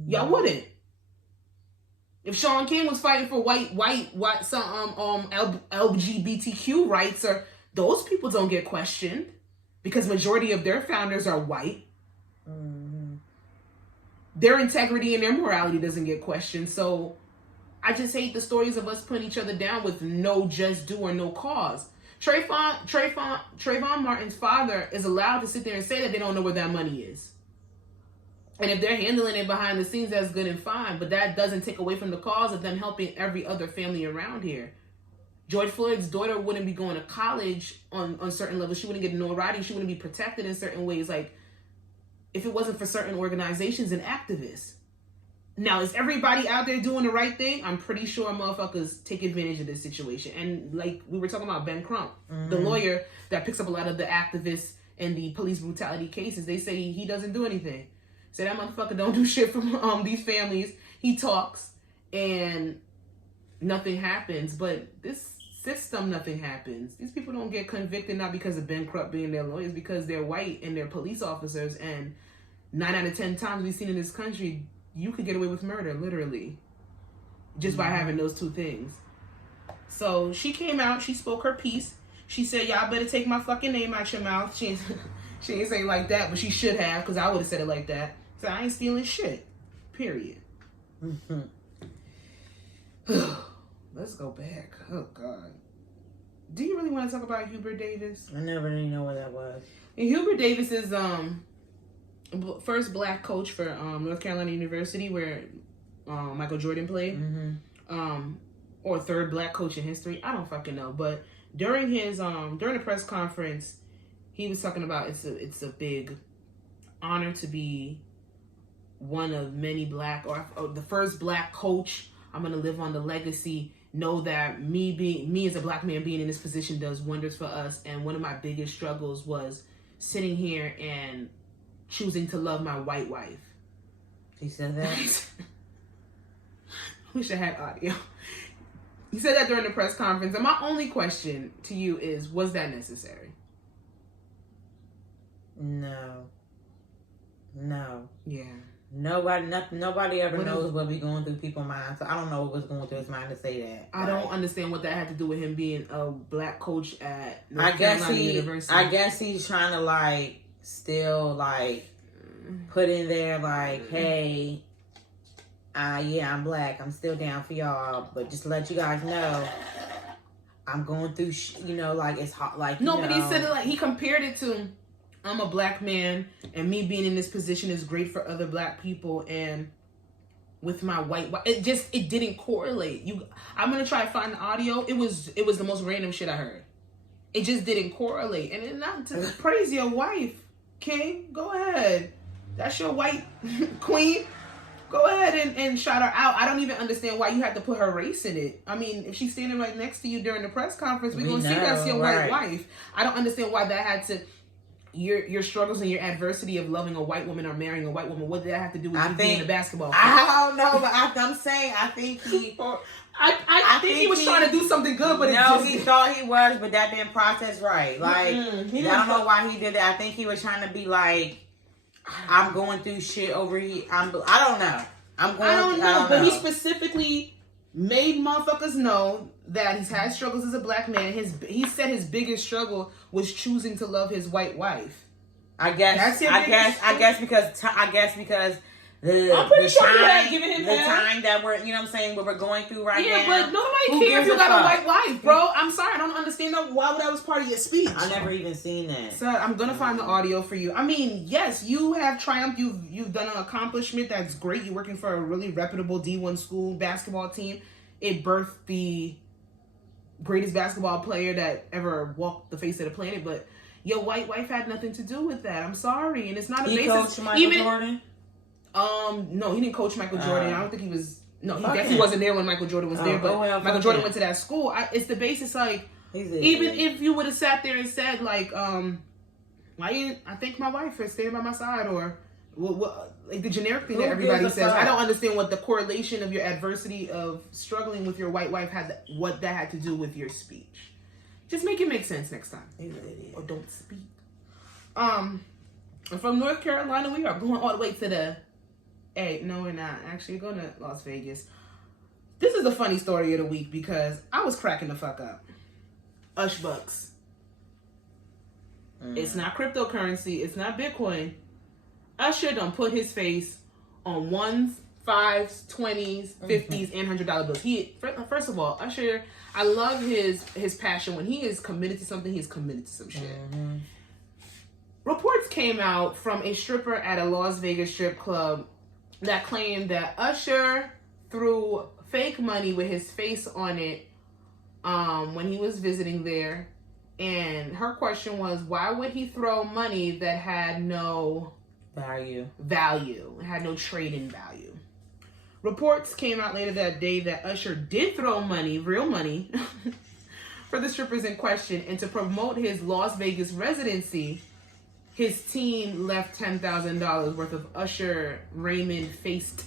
Y'all wouldn't. If Sean King was fighting for some LGBTQ rights, or those people don't get questioned because majority of their founders are white. Their integrity and their morality doesn't get questioned. So I just hate the stories of us putting each other down with no just due or no cause. Trayvon Martin's father is allowed to sit there and say that they don't know where that money is. And if they're handling it behind the scenes, that's good and fine. But that doesn't take away from the cause of them helping every other family around here. George Floyd's daughter wouldn't be going to college on certain levels. She wouldn't get notoriety. She wouldn't be protected in certain ways. Like, if it wasn't for certain organizations and activists. Now, is everybody out there doing the right thing? I'm pretty sure motherfuckers take advantage of this situation. And like we were talking about Ben Crump, the lawyer that picks up a lot of the activists and the police brutality cases, they say he doesn't do anything. So that motherfucker don't do shit from these families. He talks and nothing happens. But this system, nothing happens. These people don't get convicted not because of Ben Crump being their lawyers, because they're white and they're police officers. And 9 out of 10 times we've seen in this country, you could get away with murder, literally, just by having those two things. So she came out. She spoke her piece. She said, "Y'all better take my fucking name out your mouth." She ain't saying like that, but she should have, because I would have said it like that. So I ain't stealing shit. Period. Let's go back. Oh, God. Do you really want to talk about Hubert Davis? I never really know what that was. And Hubert Davis is first black coach for North Carolina University, where Michael Jordan played. Or third black coach in history. I don't fucking know. But during his during the press conference, he was talking about it's a big honor to be one of many black or the first black coach. I'm gonna live on the legacy. Know that me as a black man being in this position does wonders for us. And one of my biggest struggles was sitting here and choosing to love my white wife. He said that? Wish I had audio. He said that during the press conference. And my only question to you is, was that necessary? No. Yeah. Nobody ever knows what be going through people's minds. So I don't know what was going through his mind to say that. I don't understand what that had to do with him being a black coach at North Carolina University. I guess he's trying to like still like put in there like, hey, yeah, I'm black. I'm still down for y'all, but just to let you guys know, I'm going through, like it's hot. Like no, but he said it like he compared it to, I'm a black man, and me being in this position is great for other black people, and with my white, it didn't correlate. I'm gonna try to find the audio. It was the most random shit I heard. It just didn't correlate, and it's not to praise your wife, King. Go ahead, that's your white queen. Go ahead and shout her out. I don't even understand why you have to put her race in it. I mean, if she's standing right next to you during the press conference, we're going to see that's your white wife. I don't understand why that had to... Your struggles and your adversity of loving a white woman or marrying a white woman, what did that have to do with you being a basketball player? I don't know, but I'm saying, I think he... I think he was trying to do something good, but he thought he was, but that didn't process right. Like, I don't know why he did that. I think he was trying to be like... I'm going through shit over here. I don't know. I don't know. But he specifically made motherfuckers know that he's had struggles as a black man. He said his biggest struggle was choosing to love his white wife. I guess because I'm pretty sure you had given him the time that we're, what I'm saying, what we're going through right now. Yeah, but nobody cares if you got a white wife, bro. I'm sorry, I don't understand why that was part of your speech. I never even seen that. So I'm gonna find the audio for you. I mean, yes, you have triumphed. You've done an accomplishment that's great. You're working for a really reputable D1 school basketball team. It birthed the greatest basketball player that ever walked the face of the planet. But your white wife had nothing to do with that. I'm sorry, and it's not a basis. He coached Michael Jordan. No, he didn't coach Michael Jordan. I don't think he was. No, he definitely wasn't there when Michael Jordan was there. But Michael Jordan went to that school. It's the basis, like, even if you would have sat there and said, like, why didn't I thank my wife for staying by my side, or what like the generic thing that everybody says. I don't understand what the correlation of your adversity of struggling with your white wife what that had to do with your speech. Just make it make sense next time, or don't speak. From North Carolina, we are going all the way to the. Hey, no, we're not. Actually, we're going to Las Vegas. This is the funny story of the week because I was cracking the fuck up. Bucks. It's not cryptocurrency. It's not Bitcoin. Usher done put his face on 1s, 5s, 20s, 50s, and $100 bills. First of all, Usher, I love his passion. When he is committed to something, he's committed to some shit. Reports came out from a stripper at a Las Vegas strip club that claimed that Usher threw fake money with his face on it when he was visiting there. And her question was, why would he throw money that had no value? It had no trading value. Reports came out later that day that Usher did throw money, real money, for the strippers in question. And to promote his Las Vegas residency, his team left $10,000 worth of Usher Raymond faced.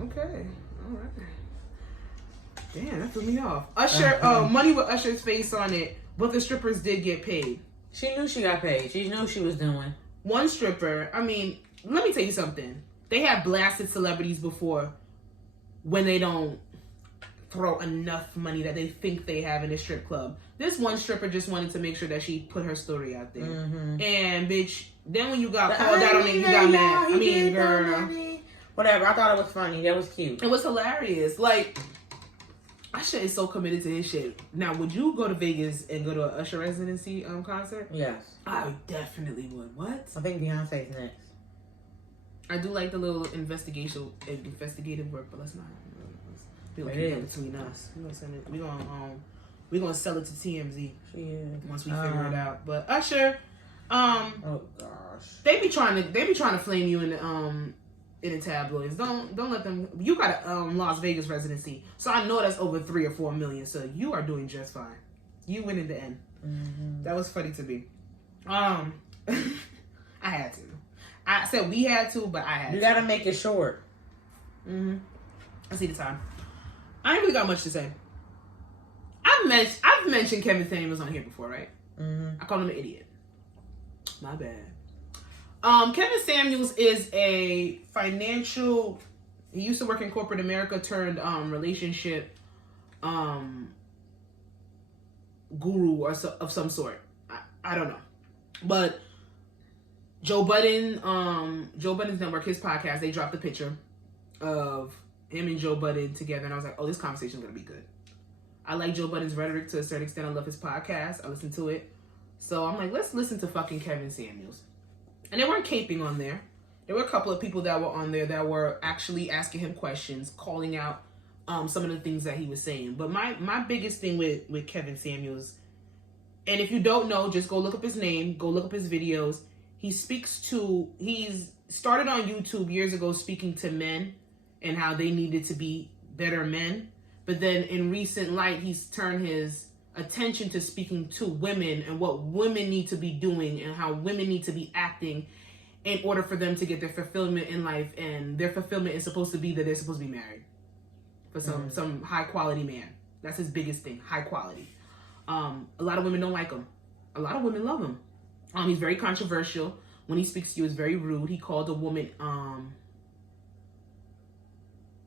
Okay, all right. Damn, that threw me off. Usher, money with Usher's face on it, but the strippers did get paid. She knew she got paid. She knew she was doing. One stripper, I mean, let me tell you something. They have blasted celebrities before when they don't throw enough money that they think they have in a strip club. This one stripper just wanted to make sure that she put her story out there. And bitch, then when you got called out on it, you got mad. I mean, girl. Whatever. I thought it was funny. That was cute. It was hilarious. Like, Usher is so committed to his shit. Now, would you go to Vegas and go to an Usher residency concert? Yes. I definitely would. What? I think Beyonce's next. I do like the little investigative work, but let's not. We're gonna keep that between us. We're gonna send it. We're gonna sell it to TMZ. Once we figure it out. But Usher, oh gosh, they be trying to flame you in the tabloids. Don't let them. You got a Las Vegas residency, so I know that's over 3 or 4 million. So you are doing just fine. You win in the end. That was funny to me. I had to. I said we had to, but I had to. You gotta make it short. I see the time. I ain't really got much to say. I've mentioned Kevin Samuels on here before, right? I called him an idiot. My bad. Kevin Samuels is a financial. He used to work in corporate America turned relationship guru or of some sort. I don't know, but Joe Budden's network, his podcast, they dropped a picture of him and Joe Budden together, and I was like, oh, this conversation's gonna be good. I like Joe Budden's rhetoric to a certain extent. I love his podcast. I listen to it. So I'm like, let's listen to fucking Kevin Samuels. And they weren't caping on there. There were a couple of people that were on there that were actually asking him questions, calling out some of the things that he was saying. But my biggest thing with Kevin Samuels, and if you don't know, just go look up his name, go look up his videos. He's started on YouTube years ago speaking to men and how they needed to be better men. But then in recent light, he's turned his attention to speaking to women and what women need to be doing and how women need to be acting in order for them to get their fulfillment in life. And their fulfillment is supposed to be that they're supposed to be married for some high quality man. That's his biggest thing, high quality. A lot of women don't like him. A lot of women love him. He's very controversial. When he speaks to you, it's very rude. He called a woman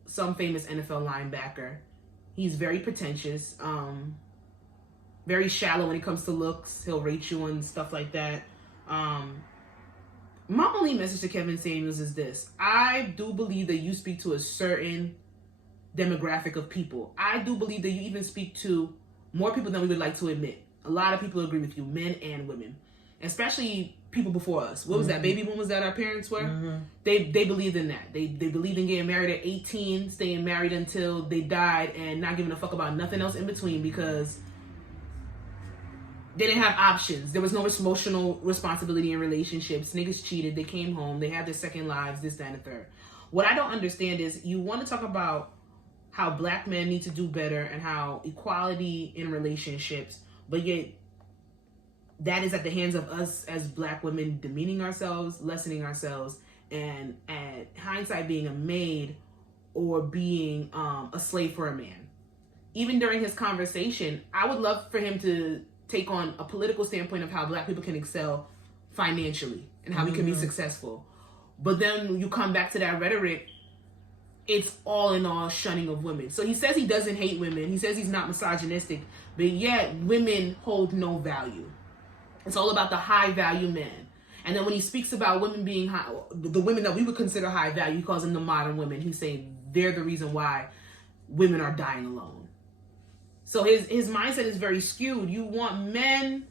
some famous NFL linebacker. He's very pretentious, very shallow when it comes to looks. He'll rate you and stuff like that. My only message to Kevin Samuels is this. I do believe that you speak to a certain demographic of people. I do believe that you even speak to more people than we would like to admit. A lot of people agree with you, men and women. Especially people before us. What was that? Baby boomers that our parents were? They believed in that. They believed in getting married at 18, staying married until they died, and not giving a fuck about nothing else in between because they didn't have options. There was no emotional responsibility in relationships. Niggas cheated. They came home. They had their second lives, this, that, and the third. What I don't understand is you want to talk about how black men need to do better and how equality in relationships, but yet that is at the hands of us as black women demeaning ourselves, lessening ourselves, and at hindsight being a maid or being a slave for a man. Even during his conversation, I would love for him to take on a political standpoint of how black people can excel financially and how we can be successful. But then you come back to that rhetoric, it's all in all shunning of women. So he says he doesn't hate women. He says he's not misogynistic, but yet women hold no value. It's all about the high value men. And then when he speaks about women being high, the women that we would consider high value, he calls them the modern women. He's saying they're the reason why women are dying alone. So his mindset is very skewed. You want men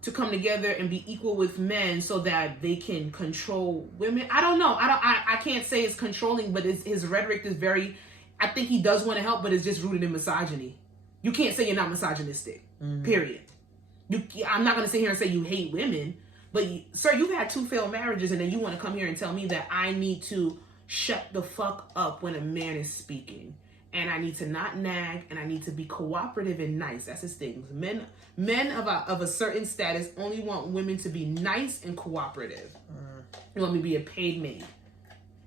to come together and be equal with men so that they can control women. I don't know. I can't say it's controlling, but his rhetoric is very, I think he does want to help, but it's just rooted in misogyny. You can't say you're not misogynistic, period. I'm not going to sit here and say you hate women, but sir, you've had 2 failed marriages, and then you want to come here and tell me that I need to shut the fuck up when a man is speaking, and I need to not nag, and I need to be cooperative and nice. That's his thing. Men of a certain status only want women to be nice and cooperative. They want me to be a paid maid,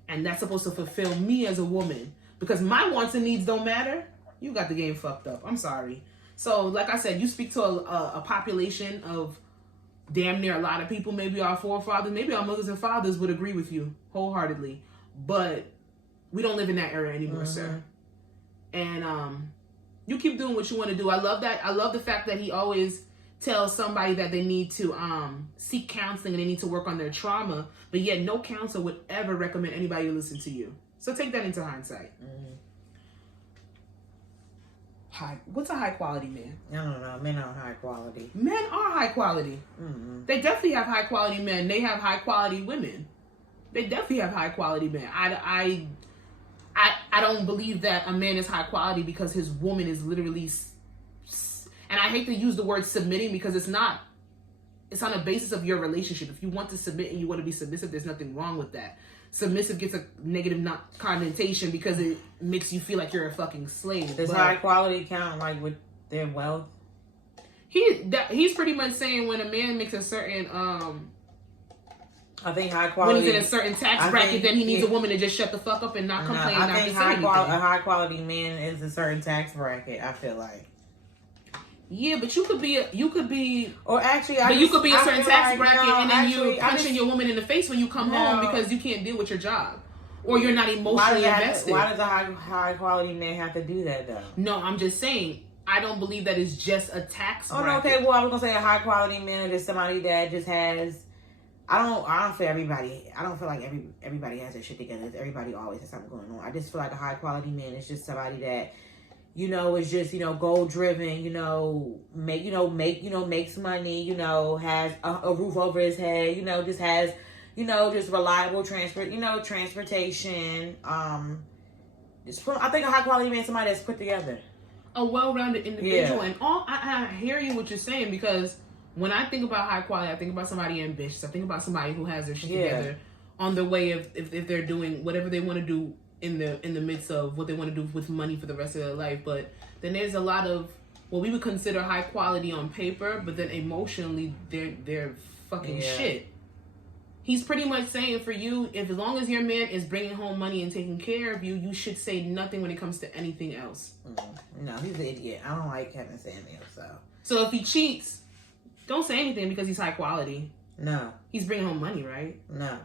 and that's supposed to fulfill me as a woman because my wants and needs don't matter. You got the game fucked up. I'm sorry. So, like I said, you speak to a population of damn near a lot of people. Maybe our forefathers, maybe our mothers and fathers would agree with you wholeheartedly. But we don't live in that era anymore, sir. And You keep doing what you want to do. I love that. I love the fact that he always tells somebody that they need to seek counseling and they need to work on their trauma, but yet no counselor would ever recommend anybody to listen to you. So take that into hindsight. What's a high quality man? I don't know. Men are high quality. Men are high quality. They definitely have high quality men. They have high quality women. They definitely have high quality men. I don't believe that a man is high quality because his woman is literally, and I hate to use the word submitting because it's not. It's on the basis of your relationship. If you want to submit and you want to be submissive, there's nothing wrong with that. Submissive gets a negative connotation because it makes you feel like you're a fucking slave. Does high quality count like with their wealth? He's pretty much saying when a man makes a certain I think high quality. When he's in a certain tax bracket, then he needs a woman to just shut the fuck up and not complain. I think a high quality man is a certain tax bracket. I feel like. Yeah, but you could be, or actually, you could be a certain tax bracket, and then you punching your woman in the face when you come home because you can't deal with your job, or you're not emotionally invested. Why does a high quality man have to do that though? No, I'm just saying. I don't believe that is just a tax bracket. No, okay. Well, I was gonna say a high quality man is somebody that just has. I don't feel everybody. I don't feel like everybody has their shit together. Everybody always has something going on. I just feel like a high quality man is just somebody that, is just, goal driven, makes money, has a roof over his head, just has, just reliable transportation. I think a high quality man is somebody that's put together. A well-rounded individual. Yeah. And I hear you what you're saying, because when I think about high quality, I think about somebody ambitious. I think about somebody who has their shit together on their way of if they're doing whatever they want to do in the midst of what they want to do with money for the rest of their life. But then there's a lot of what we would consider high quality on paper, but then emotionally they're fucking shit. He's pretty much saying for you, as long as your man is bringing home money and taking care of you, you should say nothing when it comes to anything else. No, he's an idiot. I don't like Kevin Samuels. So if he cheats, don't say anything because he's high quality. No. He's bringing home money, right? No.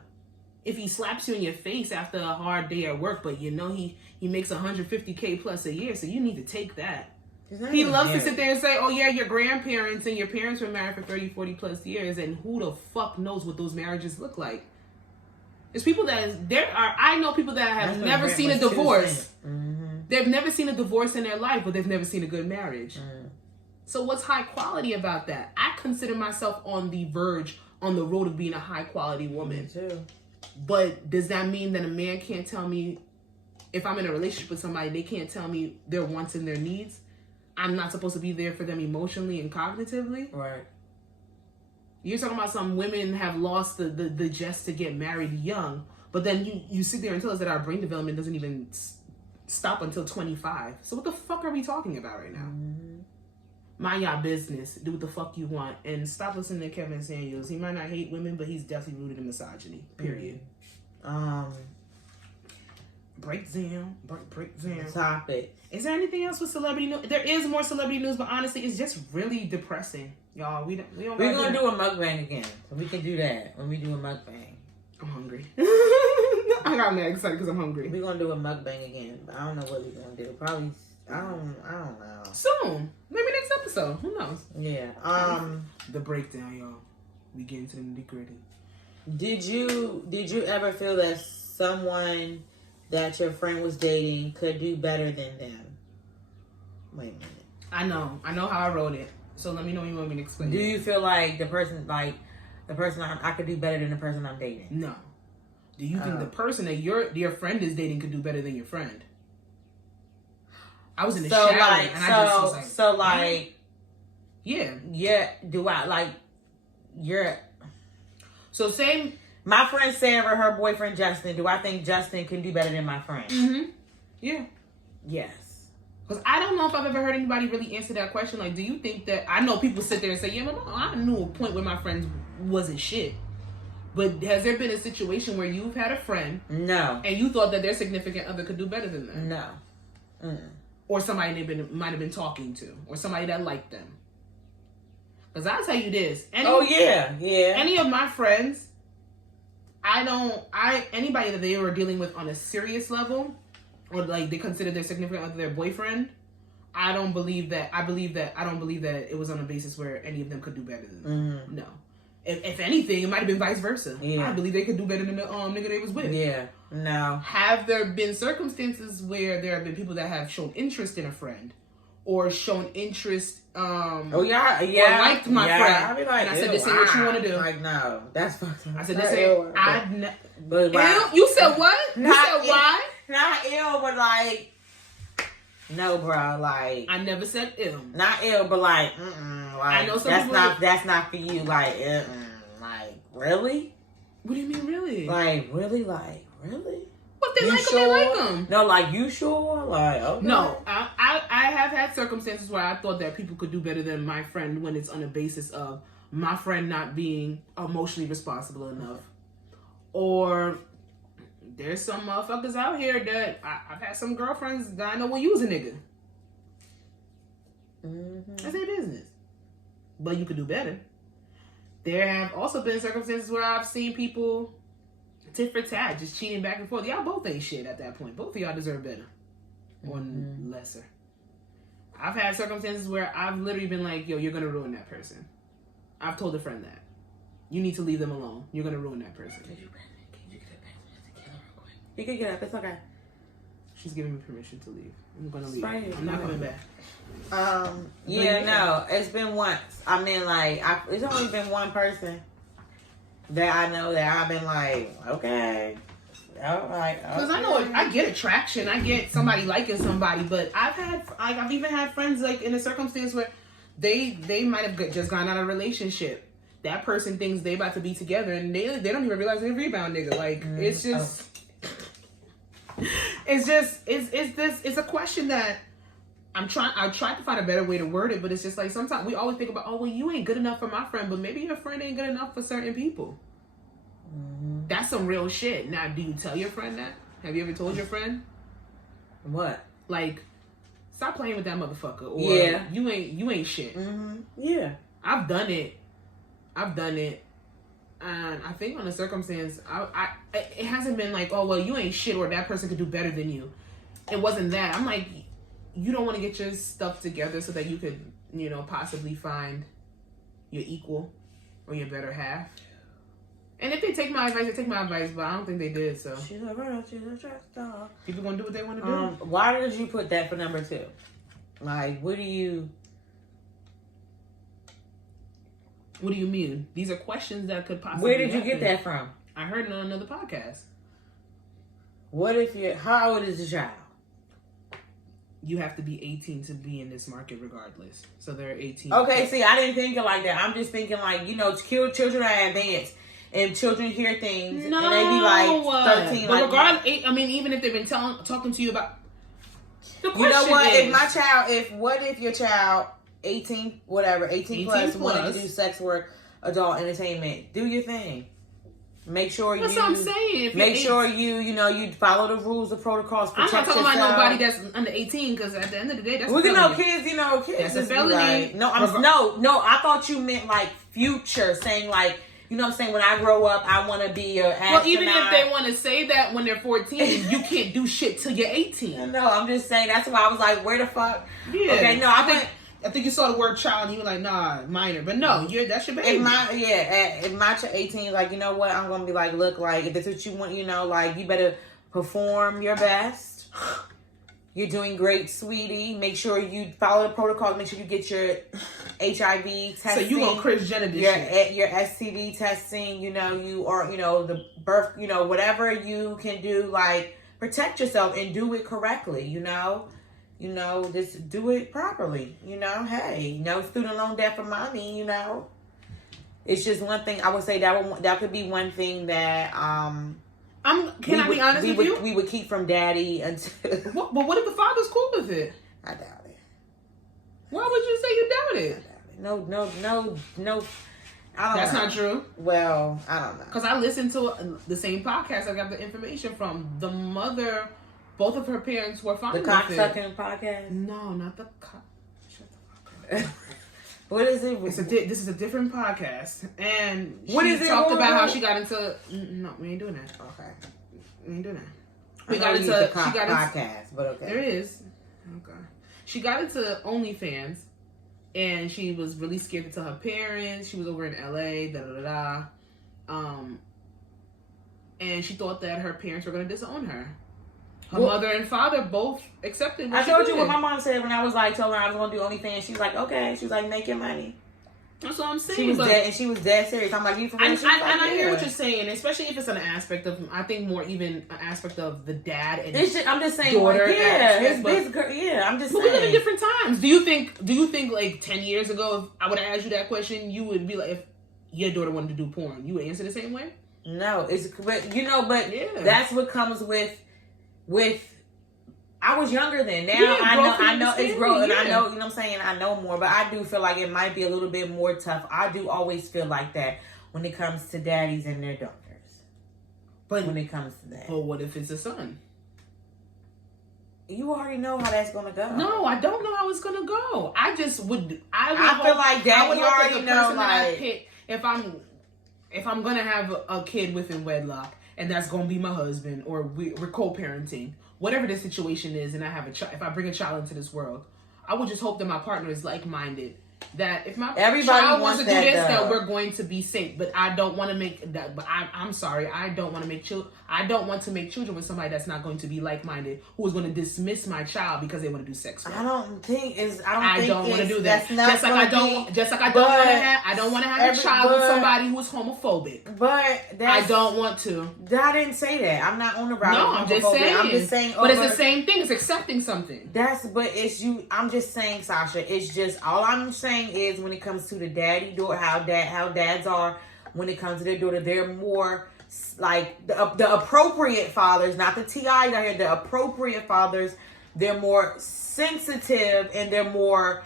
If he slaps you in your face after a hard day at work, but he makes $150K plus a year, so you need to take that. He loves to sit there and say, oh yeah, your grandparents and your parents were married for 30, 40 plus years, and who the fuck knows what those marriages look like? There's people I know people that have never seen a divorce. They've never seen a divorce in their life, but they've never seen a good marriage. So what's high quality about that? I consider myself on the verge, on the road of being a high quality woman. Me too. But does that mean that a man can't tell me, if I'm in a relationship with somebody, they can't tell me their wants and their needs? I'm not supposed to be there for them emotionally and cognitively? Right. You're talking about some women have lost the just to get married young, but then you sit there and tell us that our brain development doesn't even stop until 25. So what the fuck are we talking about right now? Mind your business. Do what the fuck you want. And stop listening to Kevin Samuels. He might not hate women, but he's definitely rooted in misogyny. Period. Breakdown. Topic. Is there anything else with celebrity news? There is more celebrity news, but honestly, it's just really depressing. Y'all, we're gonna do a mukbang again. So we can do that when we do a mukbang. I'm hungry. I got mad excited because I'm hungry. We're gonna do a mukbang again. But I don't know what we're gonna do. Probably I don't know. Soon. Maybe next episode. Who knows? Yeah. The breakdown, y'all. We get into the nitty-gritty. Did you ever feel that someone that your friend was dating could do better than them? Wait a minute. I know how I wrote it. So let me know when you want me to explain. Do you feel like the person I could do better than the person I'm dating? No. Do you think the person that your friend is dating could do better than your friend? I was in the shower and I just was like, so like, yeah. Do I like you're? So same. My friend Sarah, her boyfriend Justin. Do I think Justin can do better than my friend? Yeah. Yes. Because I don't know if I've ever heard anybody really answer that question. Like, do you think that... I know people sit there and say, yeah, no, I knew a point where my friends wasn't shit. But has there been a situation where you've had a friend... No. And you thought that their significant other could do better than them? No. Or somebody they might have been talking to. Or somebody that liked them. Because I'll tell you this. Any of my friends... Anybody that they were dealing with on a serious level... or like they consider their significant other their boyfriend, I don't believe that. I don't believe that it was on a basis where any of them could do better than them. No. If anything, it might have been vice versa. I believe they could do better than the nigga they was with. Yeah. No. Have there been circumstances where there have been people that have shown interest in a friend or shown interest or liked my friend? I'd be like, and I said, this ain't what you want to do. Like, no, that's fucked up. I said, this ain't. But why? You said what? You said why? Not ill, but like, no, bro. Like, I never said ill. Not ill, but like, like I know some that's not for you. Like, like, really? What do you mean, really? Like, really? Like, really? What they like them, they like them. No, like, you sure? Like, okay. No, I have had circumstances where I thought that people could do better than my friend when it's on the basis of my friend not being emotionally responsible enough. Or there's some motherfuckers out here that I've had some girlfriends that I know will use a nigga. That's their business. But you could do better. There have also been circumstances where I've seen people tit for tat, just cheating back and forth. Y'all both ain't shit at that point. Both of y'all deserve better. Or lesser. I've had circumstances where I've literally been like, yo, you're going to ruin that person. I've told a friend that. You need to leave them alone. You're going to ruin that person. Can you get that back? You can get up. It's okay. She's giving me permission to leave. I'm going to leave. Right. I'm not coming back. No. It's been once. I mean, like, it's only been one person that I know that I've been like, okay. Because I know I get attraction. I get somebody liking somebody. But I've even had friends, like, in a circumstance where they might have just gone out of a relationship. That person thinks they about to be together, and they don't even realize they're a rebound nigga. Like, it's just... It's a question that I tried to find a better way to word it, but it's just like sometimes we always think about, oh, well, you ain't good enough for my friend, but maybe your friend ain't good enough for certain people. That's some real shit. Now, do you tell your friend that? Have you ever told your friend? What? Like, stop playing with that motherfucker, or you ain't shit. Yeah. I've done it. And I think on the circumstance, it hasn't been like, oh, well, you ain't shit or that person could do better than you. It wasn't that. I'm like, you don't want to get your stuff together so that you could, possibly find your equal or your better half. And if they take my advice, they take my advice, but I don't think they did, so. She's a girl, she's a track star. People gonna do what they want to do. Why did you put that for number 2? Like, what do you mean? These are questions that could possibly Where did you get that from? I heard it on another podcast. How old is the child? You have to be 18 to be in this market regardless. So they're 18. Okay, see, I didn't think it like that. I'm just thinking like, children are advanced. And children hear things. And they be like 13. But regardless, even if they've been talking to you about... The question you know what? Is, if your child... 18 plus wanting to do sex work, adult entertainment, do your thing. Make sure That's what I'm saying. Make sure you follow the rules, the protocols. I'm not talking about nobody that's under 18 because at the end of the day, that's we can know kids. Kids. That's a felony. Like, no. I thought you meant like future, saying like. You know what I'm saying? When I grow up, I want to be an astronaut. Well, even if they want to say that when they're 14, you can't do shit till you're 18. No, I'm just saying. That's why I was like, where the fuck? Yeah. Okay, no, I think you saw the word child and you were like, nah, minor. But no, that's your baby. If my 18, like, you know what? I'm going to be like, look, like, if that's what you want, like, you better perform your best. You're doing great, sweetie. Make sure you follow the protocols. Make sure you get your HIV testing. So you on Kris Jenner this shit. Your STD testing, you are, the birth, whatever you can do, like, protect yourself and do it correctly, just do it properly, hey, no student loan debt for mommy, It's just one thing, I would say that could be one thing that, Can I be honest with you? We would keep from daddy until... But what if the father's cool with it? I doubt it. Why would you say you doubt it? No. That's not true. Well, I don't know. Because I listened to the same podcast I got the information from. The mother, both of her parents were fine with it. The cocksucking podcast? No, not the cock. Shut the fuck up. What is it? This is a different podcast. And she talked about how she got into... No, we ain't doing that. Okay. We ain't doing that. She got into podcast, but okay. There is. Okay. She got into OnlyFans, and she was really scared to tell her parents. She was over in LA, and she thought that her parents were going to disown her. Her mother and father both accepted. I told you what my mom said when I was like telling her I was going to do OnlyFans. She was like, okay. She was like, make your money. That's what I'm saying. She was dead, and she was dead serious. I'm like, you for real? I hear what you're saying, especially if it's an aspect of, I think more even an aspect of the dad and I'm just saying, daughter. Like, I'm just saying. We live in different times. Do you think like 10 years ago, if I would have asked you that question, you would be like, if your daughter wanted to do porn, you would answer the same way? No, that's what comes with. I was younger then. Now I know it's growing, and I know, you know what I'm saying, I know more, but I do feel like it might be a little bit more tough. I do always feel like that when it comes to daddies and their daughters. But when it comes to that. But what if it's a son? You already know how that's gonna go. No, I don't know how it's gonna go. I feel like that you already know, like, if I'm gonna have a kid within wedlock, and that's gonna be my husband, or we're co-parenting, whatever the situation is, and I have a child, if I bring a child into this world, I would just hope that my partner is like-minded. That if my child wants to do this, that we're going to be safe. But I don't want to make that. But I'm sorry, I don't want to make children. I don't want to make children with somebody that's not going to be like-minded, who is going to dismiss my child because they want to do sex work. I don't want to do that. Just like I don't want to have a child with somebody who is homophobic. But I don't want to. I didn't say that. I'm not on the route. No, I'm just saying. But it's the same thing. It's accepting something. I'm just saying, Sasha. It's just all I'm saying is when it comes to the daddy daughter, how dads are when it comes to their daughter, they're more like the appropriate fathers, not the TIs out here. The appropriate fathers, they're more sensitive and they're more,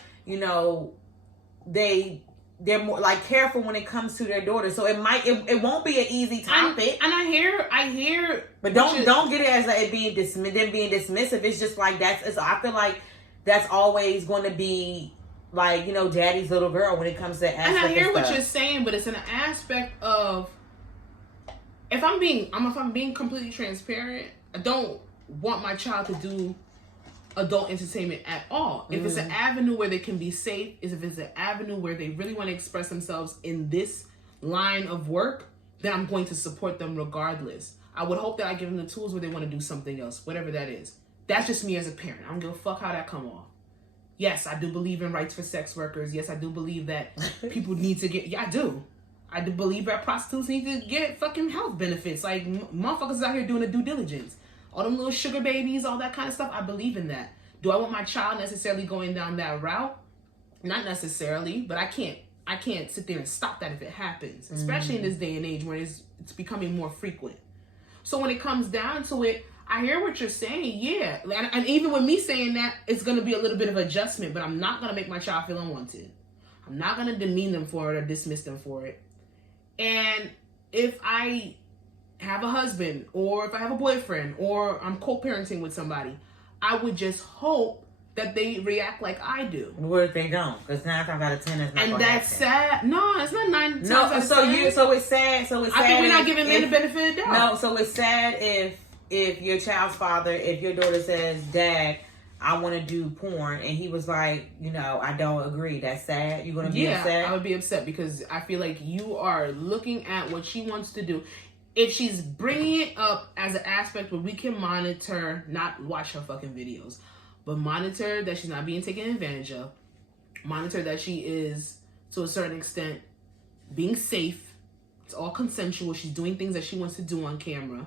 they're more like careful when it comes to their daughter. So it won't be an easy topic. And I hear, but don't get it as them being dismissive. It's just like I feel like that's always going to be like, daddy's little girl when it comes to that aspect. And I hear what you're saying, but it's an aspect of, if I'm being completely transparent, I don't want my child to do adult entertainment at all. If it's an avenue where they can be safe, if it's an avenue where they really want to express themselves in this line of work, then I'm going to support them regardless. I would hope that I give them the tools where they want to do something else, whatever that is. That's just me as a parent. I don't give a fuck how that come off. Yes, I do believe in rights for sex workers. Yes, I do believe that people need to get... Yeah, I do. I do believe that prostitutes need to get fucking health benefits. Like, motherfuckers is out here doing the due diligence. All them little sugar babies, all that kind of stuff. I believe in that. Do I want my child necessarily going down that route? Not necessarily, but I can't sit there and stop that if it happens. Especially in this day and age where it's becoming more frequent. So when it comes down to it, I hear what you're saying, yeah. And even with me saying that, it's going to be a little bit of adjustment, but I'm not going to make my child feel unwanted. I'm not going to demean them for it or dismiss them for it. And if I have a husband, or if I have a boyfriend, or I'm co-parenting with somebody, I would just hope that they react like I do. What if they don't? Because 9 times out of 10 is not. And that's sad. No, it's not 9 times out of 10. So it's sad. I think we're not giving men the benefit of the doubt. No, so it's sad if your child's father, if your daughter says, Dad, I want to do porn, and he was like, I don't agree. That's sad. You're going to be upset? I would be upset because I feel like you are looking at what she wants to do. If she's bringing it up as an aspect where we can monitor, not watch her fucking videos, but monitor that she's not being taken advantage of, monitor that she is, to a certain extent, being safe. It's all consensual. She's doing things that she wants to do on camera.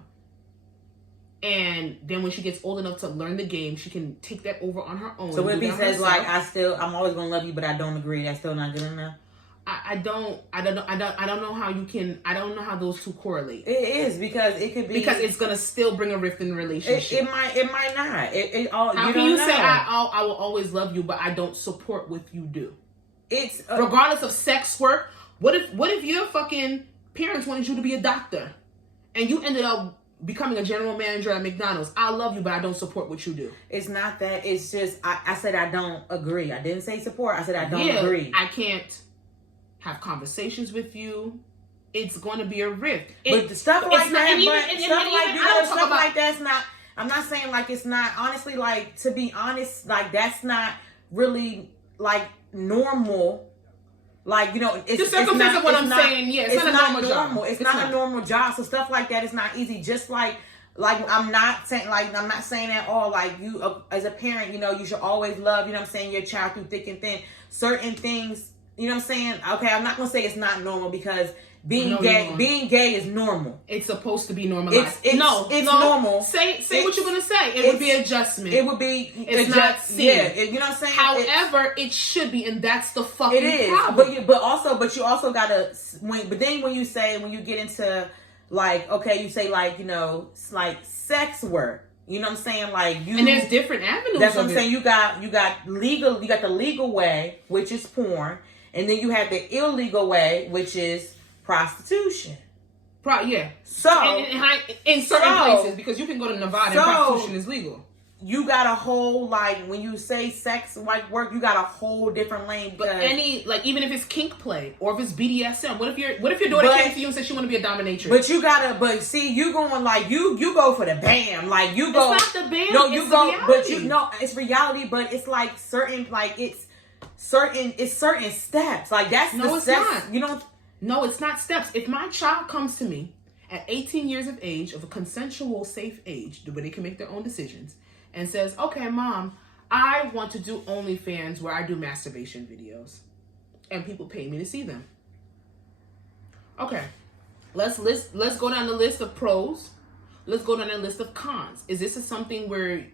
And then when she gets old enough to learn the game, she can take that over on her own. So if he says like, I'm always gonna love you, but I don't agree, that's still not good enough. I don't know how you can. I don't know how those two correlate. It is because it could be because it's gonna still bring a rift in the relationship. It might not. How can you say I will always love you, but I don't support what you do? It's regardless of sex work. What if your fucking parents wanted you to be a doctor, and you ended up becoming a general manager at McDonald's? I love you, but I don't support what you do. It's not that. It's just I said I don't agree. I didn't say support. I said I don't agree. I can't have conversations with you. It's going to be a rift. But stuff like that, that's not. I'm not saying like it's not, honestly, like, to be honest, like, that's not really like normal. Like, you know, it's the circumstance of what I'm saying. Yeah, it's not a normal job. It's not a normal job. So stuff like that is not easy. Just like I'm not saying at all. Like, you as a parent, you know, you should always love, you know what I'm saying, your child through thick and thin. Certain things, you know what I'm saying. Okay, I'm not gonna say it's not normal, because being gay is normal. It's supposed to be normalized. It's normal. Say what you're gonna say. It would be adjustment. It would be. It's not seen. Yeah, you know what I'm saying. However, it should be, and that's the fucking problem. But you also gotta. But then when you get into like, okay, you say like, you know, like sex work. You know what I'm saying? Like, and there's different avenues. That's what I'm saying. You got the legal way, which is porn, and then you have the illegal way, which is prostitution. Yeah. So in certain places, because you can go to Nevada and prostitution is legal. You got a whole, like, when you say sex like work, you got a whole different lane. But even if it's kink play or if it's BDSM, what if your daughter came to you and said she want to be a dominatrix? But see, you going like you go for the bam, like you go. It's not the bam. No, you go, reality. but it's reality. But it's like certain steps. Like that's no, the it's steps. not. You know. No, it's not steps. If my child comes to me at 18 years of age, of a consensual, safe age, where they can make their own decisions, and says, okay, Mom, I want to do OnlyFans where I do masturbation videos, and people pay me to see them. Okay, let's go down the list of pros. Let's go down the list of cons. Is this something where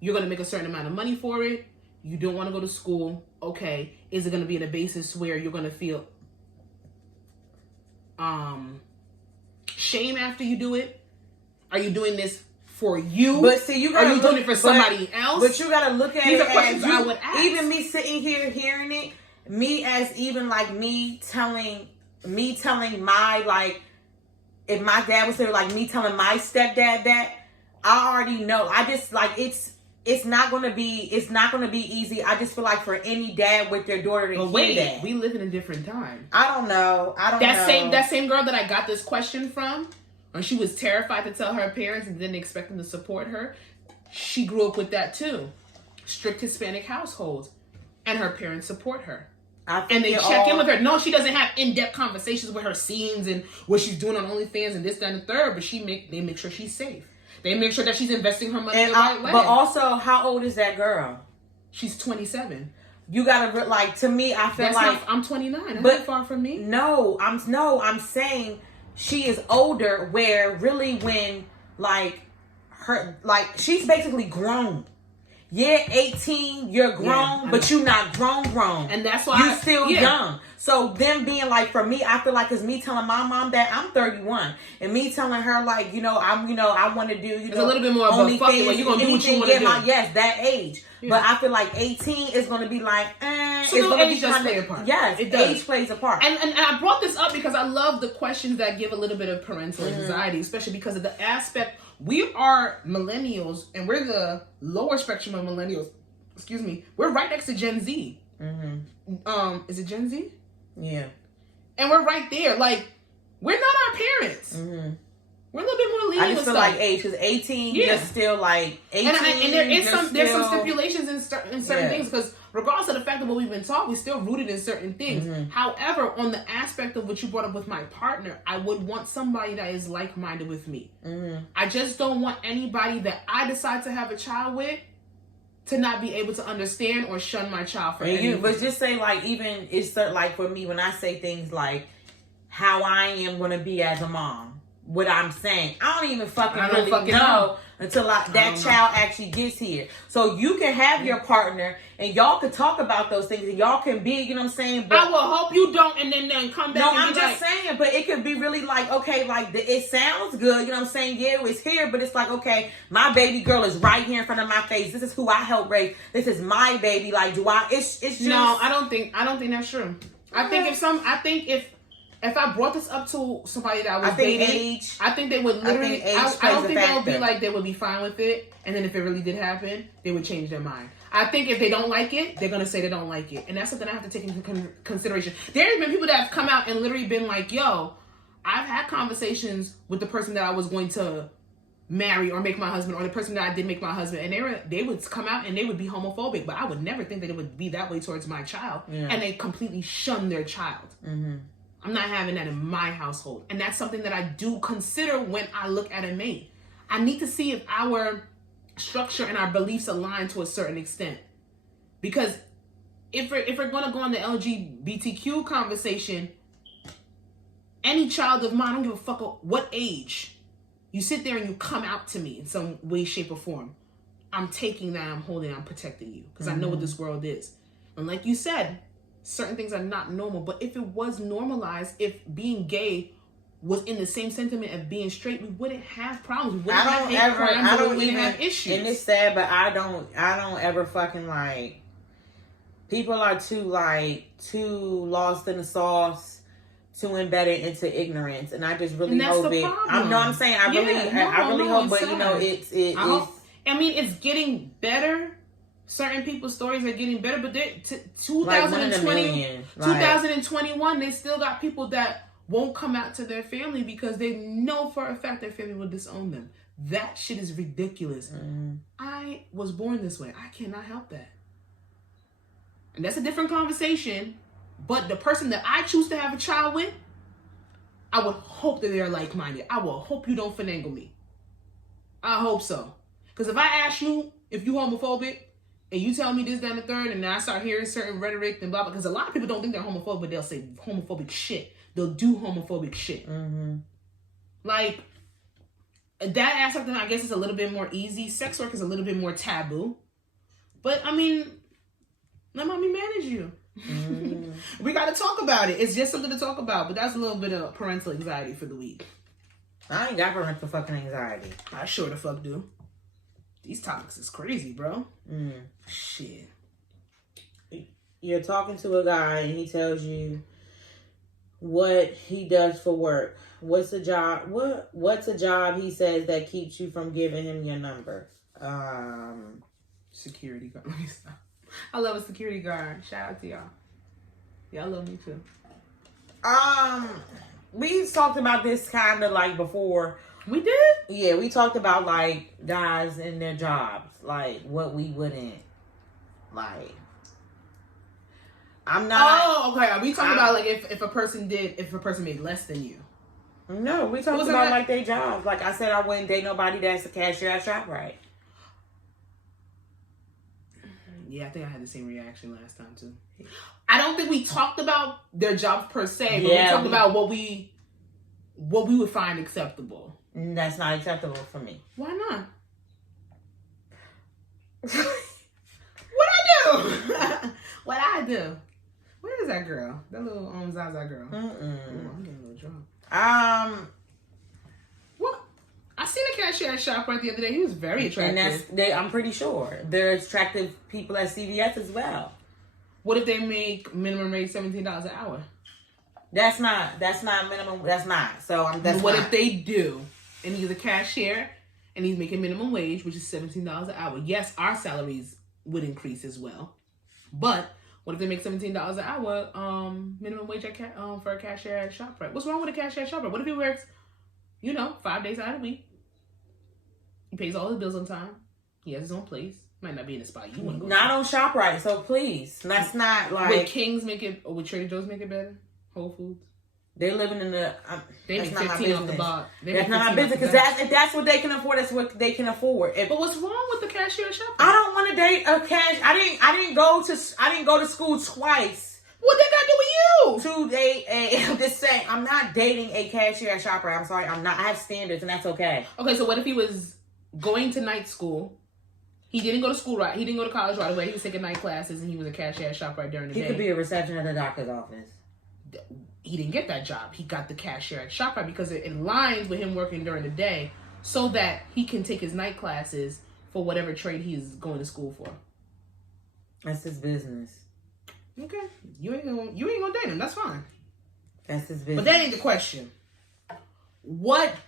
you're going to make a certain amount of money for it? You don't want to go to school. Okay. Is it going to be on a basis where you're going to feel shame after you do it? Are you doing this for you? But see, you gotta are you doing it for somebody else? But you gotta look at These it are questions as I would ask. Even me sitting here hearing it, me telling my, like, if my dad was there, like me telling my stepdad that, I already know. I just like it's not gonna be easy. I just feel like for any dad with their daughter to hear that. We live in a different time. I don't know. That same girl that I got this question from, and she was terrified to tell her parents and didn't expect them to support her. She grew up with that too. Strict Hispanic households, and her parents support her. And they check in with her. No, she doesn't have in-depth conversations with her scenes and what she's doing on OnlyFans and this, that, and the third. But they make sure she's safe. They make sure that she's investing her money the right way. But also, how old is that girl? She's 27. You gotta, like, to me, I feel I'm 29. That's not far from me. No, I'm saying she is older. Where really, when like her, like, she's basically grown. Yeah, 18, you're grown, but you're not grown. And that's why you're still young. So them being like, for me, I feel like it's me telling my mom that I'm 31, and me telling her like, I want to do, it's a little bit more of a fuck it, you're gonna do what you want to do. Yes, that age. Yeah. But I feel like 18 is going to be like, so it's going to be kind of, a part. Yes, it does. Age plays a part. And I brought this up because I love the questions that give a little bit of parental anxiety, especially because of the aspect. We are millennials, and we're the lower spectrum of millennials. Excuse me. We're right next to Gen Z. Mm-hmm. Is it Gen Z? Yeah. And we're right there. Like, we're not our parents. Mm-hmm. We're a little bit more lenient. I just feel like age, because 18, you're still like 18. And there's some stipulations in certain things, because regardless of the fact of what we've been taught, we're still rooted in certain things. Mm-hmm. However, on the aspect of what you brought up with my partner, I would want somebody that is like-minded with me. Mm-hmm. I just don't want anybody that I decide to have a child with to not be able to understand or shun my child for anything. But just say, like, even it's like for me, when I say things like how I am going to be as a mom. What I'm saying, I don't even fucking know until that child actually gets here. So you can have your partner and y'all can talk about those things and y'all can be, you know what I'm saying? But I will hope you don't, and then come back. No, and I'm just saying, but it could be really like, okay, like it sounds good, you know what I'm saying? Yeah, it's here, but it's like, okay, my baby girl is right here in front of my face. This is who I helped raise. This is my baby. Like, it's just no. I don't think that's true. I think if I brought this up to somebody that I was dating, I think they would literally. I don't think they would be like, they would be fine with it, and then if it really did happen, they would change their mind. I think if they don't like it, they're gonna say they don't like it, and that's something I have to take into consideration. There have been people that have come out and literally been like, "Yo, I've had conversations with the person that I was going to marry or make my husband, or the person that I did make my husband, and they would come out and they would be homophobic, but I would never think that it would be that way towards my child, and they completely shun their child. I'm not having that in my household, and that's something that I do consider when I look at a mate. I need to see if our structure and our beliefs align to a certain extent, because if we're going to go on the LGBTQ conversation, any child of mine, I don't give a fuck what age, you sit there and you come out to me in some way, shape, or form, I'm taking that, I'm holding, I'm protecting you, because I know what this world is. And like you said, certain things are not normal, but if it was normalized, if being gay was in the same sentiment of being straight, we wouldn't have problems. We wouldn't have hate crimes, we wouldn't have issues. And it's sad, but I don't ever fucking like, people are too lost in the sauce, too embedded into ignorance, and I just really hope it. I'm saying I really hope, but you know, it's. I mean, it's getting better. Certain people's stories are getting better, but 2020, 2021, they still got people that won't come out to their family because they know for a fact their family will disown them. That shit is ridiculous. I was born this way. I cannot help that. And that's a different conversation. But the person that I choose to have a child with, I would hope that they're like-minded. I will hope you don't finagle me. I hope so. Because if I ask you if you homophobic, and you tell me this, that, and the third, and then I start hearing certain rhetoric and blah, blah, because a lot of people don't think they're homophobic, but they'll say homophobic shit. They'll do homophobic shit. Like, that aspect of it, I guess, is a little bit more easy. Sex work is a little bit more taboo. But, I mean, let mommy manage you. We got to talk about it. It's just something to talk about, but that's a little bit of parental anxiety for the week. I ain't got parental fucking anxiety. I sure the fuck do. These topics is crazy, bro. Shit. You're talking to a guy and he tells you what he does for work. What's a job? What's a job he says that keeps you from giving him your number? Security guard. Let me stop. I love a security guard. Shout out to y'all. Y'all love me too. We talked about this kind of like before. We did? Yeah, we talked about like guys and their jobs, like what we wouldn't like. I'm not. Oh, okay. Are we talking about like if a person made less than you? No, we talked about like their jobs. Like I said, I wouldn't date nobody that's a cashier at ShopRite. Yeah, I think I had the same reaction last time too. I don't think we talked about their jobs per se, but we talked about what we would find acceptable. That's not acceptable for me. Why not? What I do? What I do? Where is that girl? That little Zaza girl. I'm getting a little drunk. What? I seen a cashier at ShopRite the other day. He was very attractive. And I'm pretty sure they're attractive people at CVS as well. What if they make minimum rate $17 an hour? That's not minimum. That's not. So what if they do? And he's a cashier, and he's making minimum wage, which is $17 an hour. Yes, our salaries would increase as well. But what if they make $17 an hour minimum wage for a cashier at ShopRite? What's wrong with a cashier at ShopRite? What if he works, 5 days out of the week? He pays all his bills on time. He has his own place. Might not be in the spot you want to go. Not on ShopRite, so please. That's not like... Would King's make it, or would Trader Joe's make it better? Whole Foods? They're living in the... They make 15 off the box. That's not my business, because if that's what they can afford, that's what they can afford. But what's wrong with the cashier at ShopRite? I don't want to date a cash... I didn't go to school twice. What they got to do with you? To date I'm just saying, I'm not dating a cashier at ShopRite. I'm sorry, I'm not. I have standards, and that's okay. Okay, so what if he was going to night school? He didn't go to school he didn't go to college right away. He was taking night classes, and he was a cashier at ShopRite during the day. He could be a receptionist at the doctor's office. He didn't get that job. He got the cashier at ShopRite because it aligns with him working during the day so that he can take his night classes for whatever trade he's going to school for. That's his business. Okay. You ain't gonna date him. That's fine. That's his business. But that ain't the question.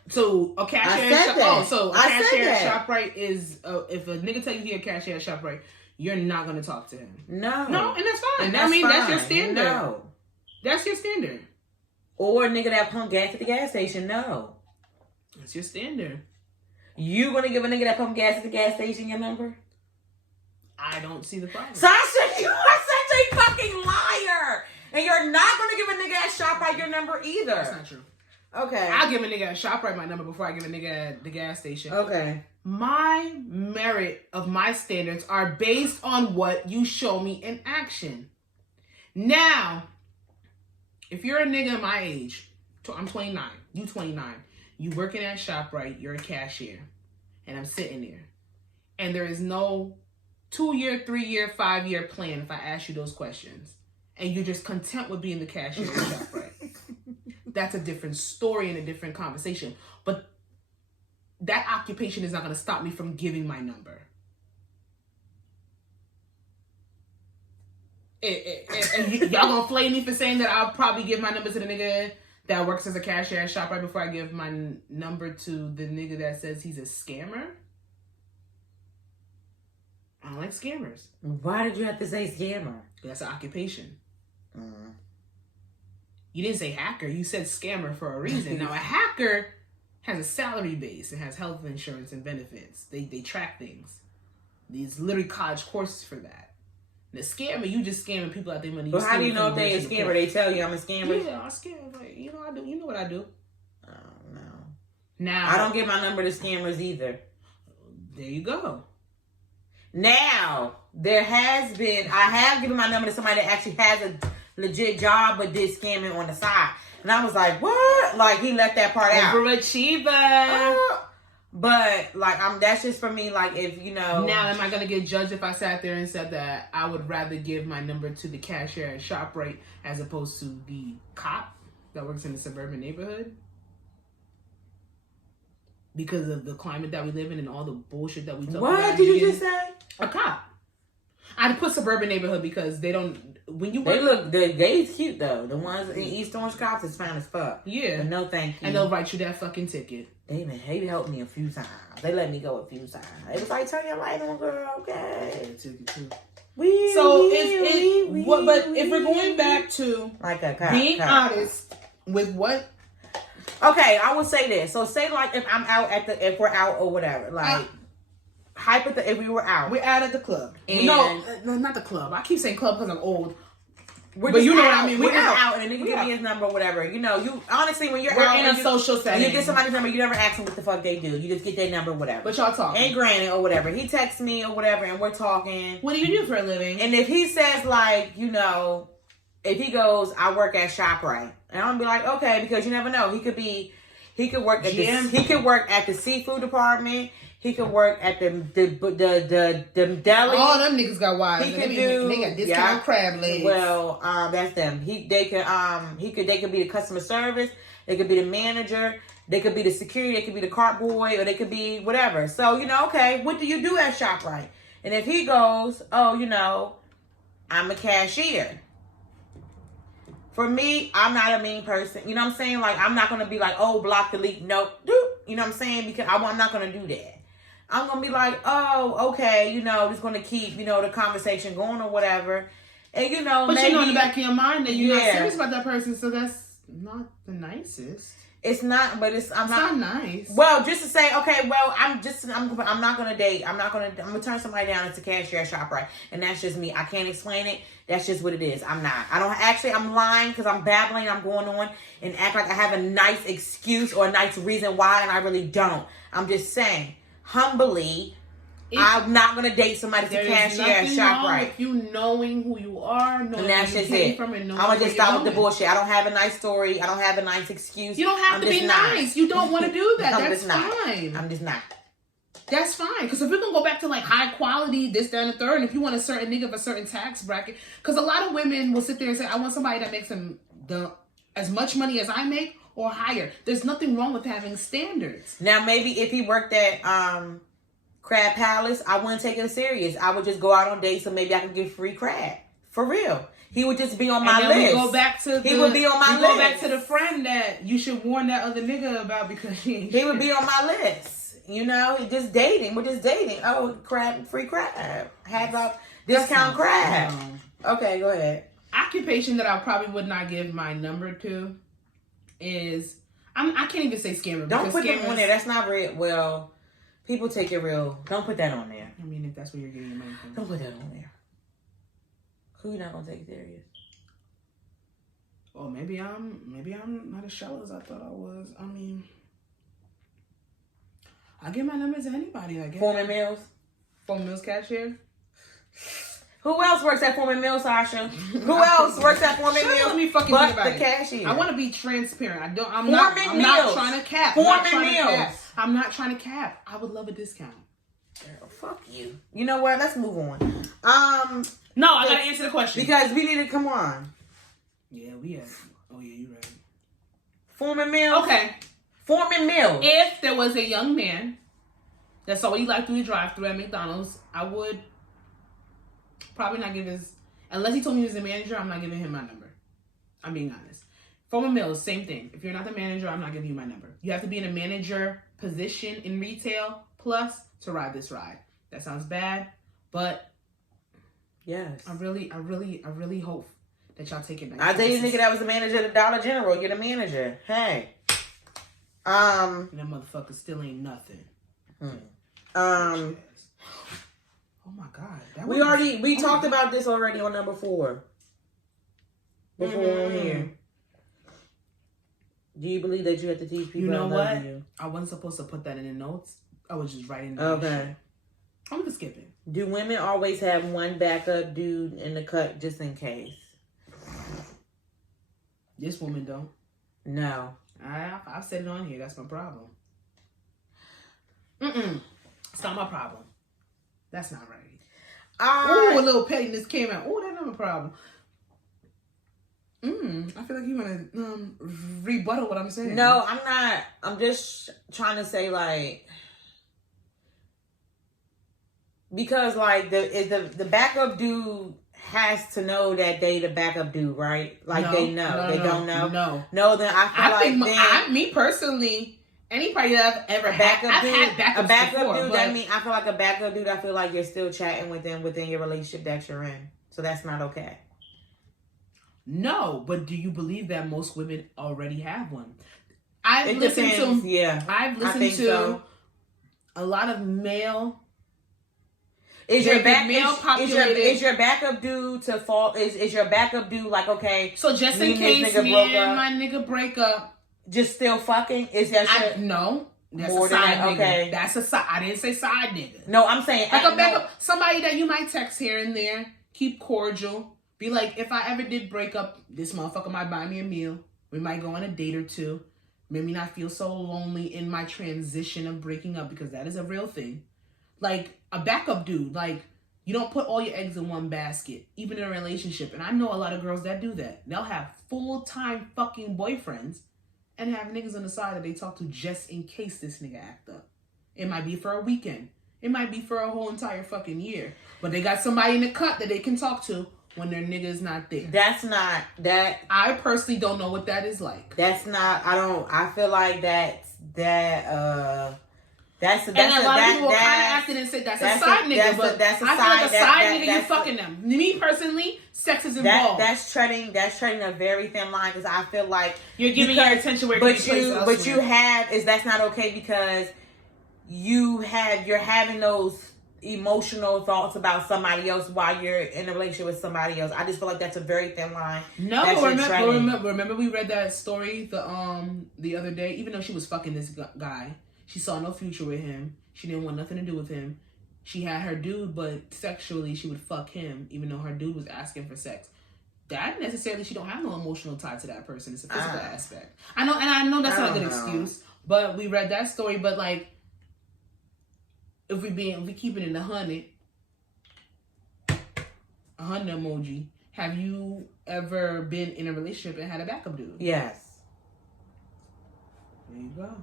So a cashier at ShopRite is if a nigga tell you he a cashier at ShopRite, you're not gonna talk to him. No, and that's fine. And that's fine. That's your standard. No, that's your standard. Or a nigga that pump gas at the gas station. No, that's your standard. You gonna give a nigga that pump gas at the gas station your number? I don't see the problem. Sasha, you are such a fucking liar. And you're not gonna give a nigga at ShopRite your number either. That's not true. Okay. I'll give a nigga at ShopRite my number before I give a nigga at the gas station. Okay. My merit of my standards are based on what you show me in action. Now, if you're a nigga my age, I'm 29, you 29, you working at ShopRite, you're a cashier, and I'm sitting there, and there is no 2-year, 3-year, 5-year plan if I ask you those questions, and you're just content with being the cashier at ShopRite. That's a different story and a different conversation. But that occupation is not going to stop me from giving my number. And y'all going to flame me for saying that I'll probably give my number to the nigga that works as a cashier at ShopRite before I give my number to the nigga that says he's a scammer? I don't like scammers. Why did you have to say scammer? That's an occupation. You didn't say hacker. You said scammer for a reason. Now, a hacker has a salary base and has health insurance and benefits. They track things. There's literally college courses for that. The scammer, you just scamming people out their money. But how do you know if they a scammer? They tell you I'm a scammer? Yeah, I'm scam. Like, you know, I do. You know what I do. Oh, no. Now, I don't give my number to scammers either. There you go. Now, I have given my number to somebody that actually has a legit job but did scamming on the side. And I was like, what? Like, he left that part out. Overachiever. But, like, that's just for me, like, if, you know. Now, am I going to get judged if I sat there and said that I would rather give my number to the cashier at ShopRite as opposed to the cop that works in a suburban neighborhood? Because of the climate that we live in and all the bullshit that we talk about. What did you just say? A cop. I'd put suburban neighborhood because they don't. When you work, the gays cute though. The ones in East Orange cops is fine as fuck. Yeah. But no thank you. And they'll write you that fucking ticket. They helped me a few times. They let me go a few times. It was like, turn your light on, girl. Okay. But if we're going back to like a cop, being honest with what. Okay, I would say this. So say like if I'm out if we're out or whatever, like. If we were out. We're out at the club. And no, not the club. I keep saying club because I'm old. But you know what I mean. We're out and a nigga give me his number or whatever. You know, you honestly when you're out in a social setting. You get somebody's number, you never ask them what the fuck they do. You just get their number, whatever. But y'all talking. And granted or whatever. He texts me or whatever and we're talking. What do you do for a living? And if he says like, you know, if he goes, I work at ShopRite. And I'm gonna be like, okay, because you never know. He could work at the seafood department. He could work at the deli. All them niggas got wives. They got discount crab legs. Well, that's them. They could be the customer service. They could be the manager. They could be the security. They could be the cart boy, or they could be whatever. So you know, okay, what do you do at ShopRite? And if he goes, oh, you know, I'm a cashier. For me, I'm not a mean person. You know what I'm saying? Like, I'm not going to be like, oh, block, delete, nope, doop. You know what I'm saying? Because I'm not going to do that. I'm going to be like, oh, okay, you know, just going to keep, you know, the conversation going or whatever. And, you know, but maybe, you know in the back of your mind that you're not serious about that person, so that's not the nicest. It's not, but I'm not nice. Well, just to say, okay, well, I'm not gonna date. I'm gonna turn somebody down as a cashier at ShopRite, and that's just me. I can't explain it. That's just what it is. I'm lying because I'm babbling. I'm going on and act like I have a nice excuse or a nice reason why, and I really don't. I'm just saying, humbly, I'm not gonna date somebody to cashier at ShopRite. If you knowing who you are, knowing where you came from, and knowing I'm gonna just stop with the bullshit. I don't have a nice story. I don't have a nice excuse. You don't have to be nice. You don't want to do that. That's fine. I'm just not. That's fine. Because if we're going to go back to like high quality, this, that, and the third, and if you want a certain nigga of a certain tax bracket, because a lot of women will sit there and say, I want somebody that makes as much money as I make or higher. There's nothing wrong with having standards. Now, maybe if he worked at Crab Palace, I wouldn't take it serious. I would just go out on dates so maybe I could get free crab. For real. He would just be on my list. We go back to he would be on my list. Go back to the friend that you should warn that other nigga about because he would be on my list. You know, just dating. We're just dating. Oh, crab, free crab. Have a discount crab. Okay, go ahead. Occupation that I probably would not give my number to is I can't even say scammer. Don't put them on there. That's not real. Well, People take it real. Don't put that on there. I mean, if that's where you're getting your money from. Don't put that on there. Who you not gonna take serious? Oh, maybe I'm not as shallow as I thought I was. I mean, I give my number to anybody, I guess. Foreman Mills? Foreman Mills cashier? Who else works at Foreman Mills, Sasha? Who else works at Foreman Mills? Let me fucking but think about the cashier. I want to be transparent. I'm Foreman not Mills. trying to cap. Foreman Mills. I'm not trying to cap. I would love a discount. Girl, fuck you. You know what? Let's move on. No, I gotta answer the question. Because we need to come on. Yeah, we have. Oh yeah, you're right. Foreman Mills. Okay. Foreman Mills. If there was a young man that saw what he liked through the drive-thru at McDonald's, I would probably not give his, unless he told me he was a manager, I'm not giving him my number. I'm being honest. Foreman Mills, same thing. If you're not the manager, I'm not giving you my number. You have to be in a manager position in retail plus to ride this ride. That sounds bad, but yes, I really hope that y'all take it. I dated a nigga that was the manager of the Dollar General. You're the manager. Hey. And that motherfucker still ain't nothing. Oh my God. We talked about this already on number 4. Before on here. Do you believe that you have to teach people? You know what? You? I wasn't supposed to put that in the notes. I was just writing down. Okay. I'm just skipping. Do women always have one backup dude in the cut just in case? This woman don't. No. I've said it on here. That's my problem. It's not my problem. That's not right. Ooh, a little pettiness came out. Ooh, that's not my problem. I feel like you want to rebuttal what I'm saying. No, I'm not. I'm just trying to say, like, because, like, the backup dude has to know that they the backup dude, right? Like, no, they know. They don't know? No, then I think me personally, anybody that I've ever had, I've had backups a backup before, dude, that mean, I feel like a backup dude, I feel like you're still chatting with them within your relationship that you're in. So that's not okay. No, but do you believe that most women already have one? I've listened to a lot of male. Is your backup dude to fall? Is your backup dude like, okay? So just in case me and my nigga break up, just still fucking? Is that shit? No, that's a side nigga. Okay. That's a side. I didn't say side nigga. No, I'm saying like a backup. Somebody that you might text here and there. Keep cordial. Be like, if I ever did break up, this motherfucker might buy me a meal. We might go on a date or two. Made me not feel so lonely in my transition of breaking up, because that is a real thing. Like a backup dude, like. You don't put all your eggs in one basket, even in a relationship. And I know a lot of girls that do that. They'll have full-time fucking boyfriends and have niggas on the side that they talk to just in case this nigga act up. It might be for a weekend. It might be for a whole entire fucking year. But they got somebody in the cut that they can talk to when their nigga's not there. That's not that. I personally don't know what that is like. That's not. I feel like that's a lot of people will kind of acted and say that's a side nigga, but that's a side nigga, you fucking them. Me personally, sex is involved. That's treading a very thin line, because I feel like you're giving your attention where that's not okay, because you're having those emotional thoughts about somebody else while you're in a relationship with somebody else. I just feel like that's a very thin line. No, remember we read that story the other day. Even though she was fucking this guy. She saw no future with him. She didn't want nothing to do with him. She had her dude, but sexually she would fuck him, even though her dude was asking for sex. That necessarily, she don't have no emotional tie to that person. It's a physical aspect. I know that's not a good excuse, but we read that story. But like, if we keep it in the 100 emoji, have you ever been in a relationship and had a backup dude? Yes. There you go.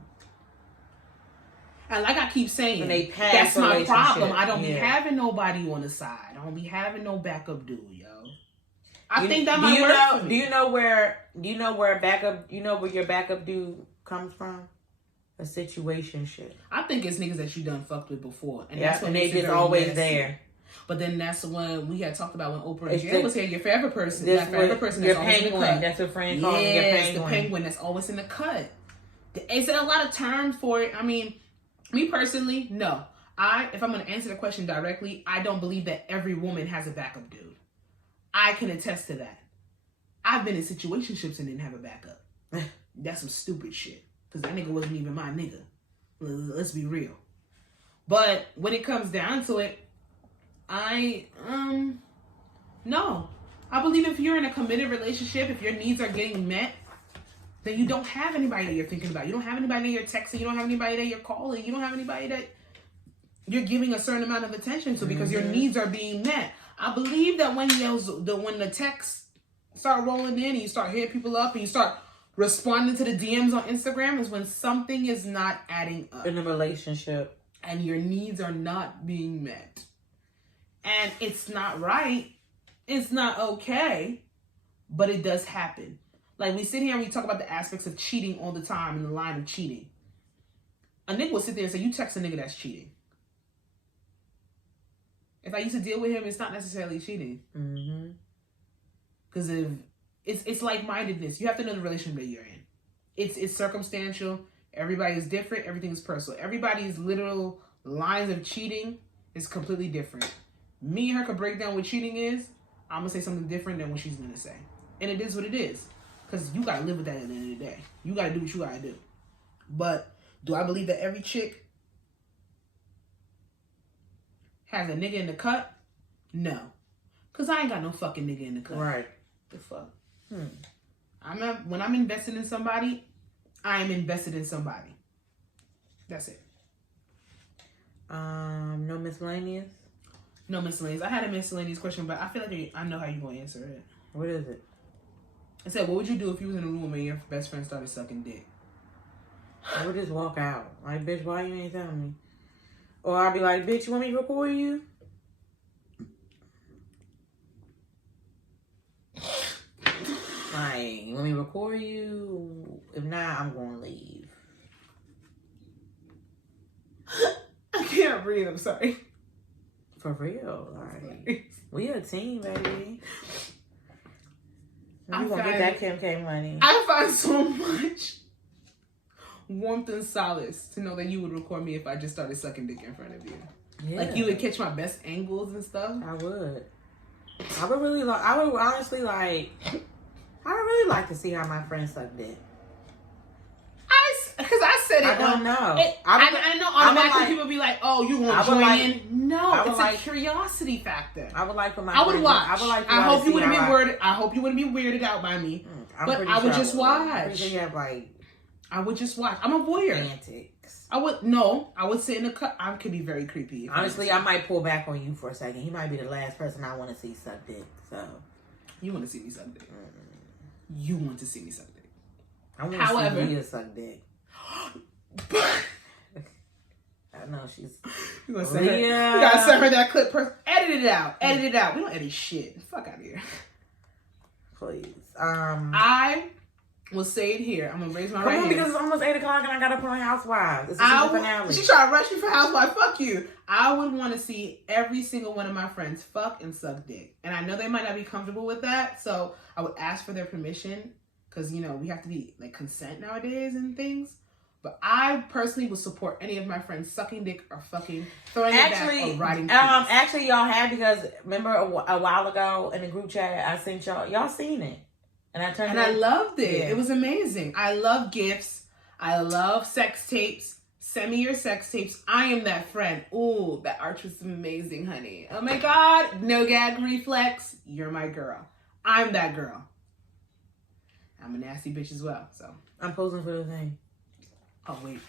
And like I keep saying, that's my problem. I don't be having nobody on the side. I don't be having no backup dude, yo. I think that might work for me. Do you know where your backup dude comes from? A situationship. I think it's niggas that you done fucked with before. And that's when they just always there. But then that's when we had talked about when Oprah and Jay was here, your forever person. That forever person that's always in the cut. That's what friend calls your penguin. The penguin that's always in the cut. Is there a lot of terms for it? I mean, Me personally, no. If I'm going to answer the question directly, I don't believe that every woman has a backup dude. I can attest to that. I've been in situationships and didn't have a backup. That's some stupid shit. Because that nigga wasn't even my nigga. Let's be real. But when it comes down to it, no. I believe if you're in a committed relationship, if your needs are getting met, then you don't have anybody that you're thinking about. You don't have anybody that you're texting. You don't have anybody that you're calling. You don't have anybody that you're giving a certain amount of attention to because your needs are being met. I believe that when the texts start rolling in and you start hitting people up and you start responding to the DMs on Instagram is when something is not adding up. In a relationship. And your needs are not being met. And it's not right. It's not okay. But it does happen. Like, we sit here and we talk about the aspects of cheating all the time in the line of cheating. A nigga will sit there and say, you text a nigga that's cheating. If I used to deal with him, it's not necessarily cheating. Because it's like-mindedness. You have to know the relationship that you're in. It's circumstantial. Everybody is different. Everything is personal. Everybody's literal lines of cheating is completely different. Me and her could break down what cheating is. I'm going to say something different than what she's going to say. And it is what it is. Because you got to live with that at the end of the day. You got to do what you got to do. But do I believe that every chick has a nigga in the cut? No. Because I ain't got no fucking nigga in the cut. Right. The fuck? When I'm invested in somebody, I am invested in somebody. That's it. No miscellaneous? No miscellaneous. I had a miscellaneous question, but I feel like I know how you're going to answer it. What is it? I said, what would you do if you was in a room and your best friend started sucking dick? I would just walk out. Like, bitch, why you ain't telling me? Or I'd be like, bitch, you want me to record you? Like, you want me to record you? If not, I'm going to leave. I can't breathe. I'm sorry. For real. Like, we a team, baby. You gonna get that Kim K money. I find so much warmth and solace to know that you would record me if I just started sucking dick in front of you. Yeah. Like, you would catch my best angles and stuff. I would. I would really like to see how my friends suck dick. Because I said it. I don't know. I know automatically people be like, "Oh, you want to join in?" No, it's a curiosity factor. I would like for my. I would watch. I hope you wouldn't be weirded. I hope you wouldn't be weirded out by me. But I would just watch. You have like. I would just watch. I'm a voyeur. Antics. I would sit in the cut. I could be very creepy. Honestly, I might pull back on you for a second. He might be the last person I want to see suck dick. So. You want to see me suck dick? You want to see me suck dick? I want to see Leah suck dick. I know she's. You gonna send her? You gotta send her that clip. Edit it out. Edit it out. We don't edit shit. Fuck out of here. Please. I will say it here. I'm gonna raise my right hand. Because it's almost 8 o'clock and I gotta put on Housewives. It's the finale. She trying to rush me for Housewives. Fuck you. I would want to see every single one of my friends fuck and suck dick, and I know they might not be comfortable with that, so I would ask for their permission because we have to be like consent nowadays and things. But I personally would support any of my friends sucking dick or fucking throwing it back or riding. Actually, y'all have, because remember a while ago in the group chat I sent y'all seen it, and I loved it. Yeah. It was amazing. I love gifts. I love sex tapes. Send me your sex tapes. I am that friend. Ooh, that arch was amazing, honey. Oh my God, no gag reflex. You're my girl. I'm that girl. I'm a nasty bitch as well. So I'm posing for the thing. Oh, wait.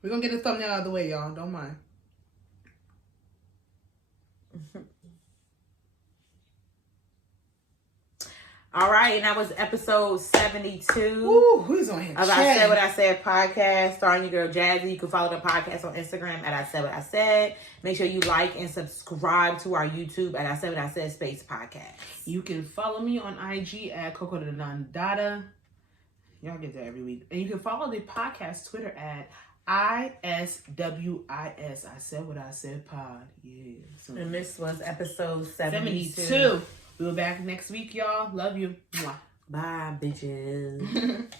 We're going to get the thumbnail out of the way, y'all. Don't mind. All right. And that was episode 72. Ooh, who's on here? Of I Said What I Said podcast, starring your girl, Jazzy. You can follow the podcast on Instagram at I Said What I Said. Make sure you like and subscribe to our YouTube at I Said What I Said Space Podcast. You can follow me on IG at Coco the Non-Dada. Y'all get that every week. And you can follow the podcast Twitter at ISWIS. I Said What I Said pod. Yeah. So, and this was episode 72. We'll be back next week, y'all. Love you. Mwah. Bye, bitches.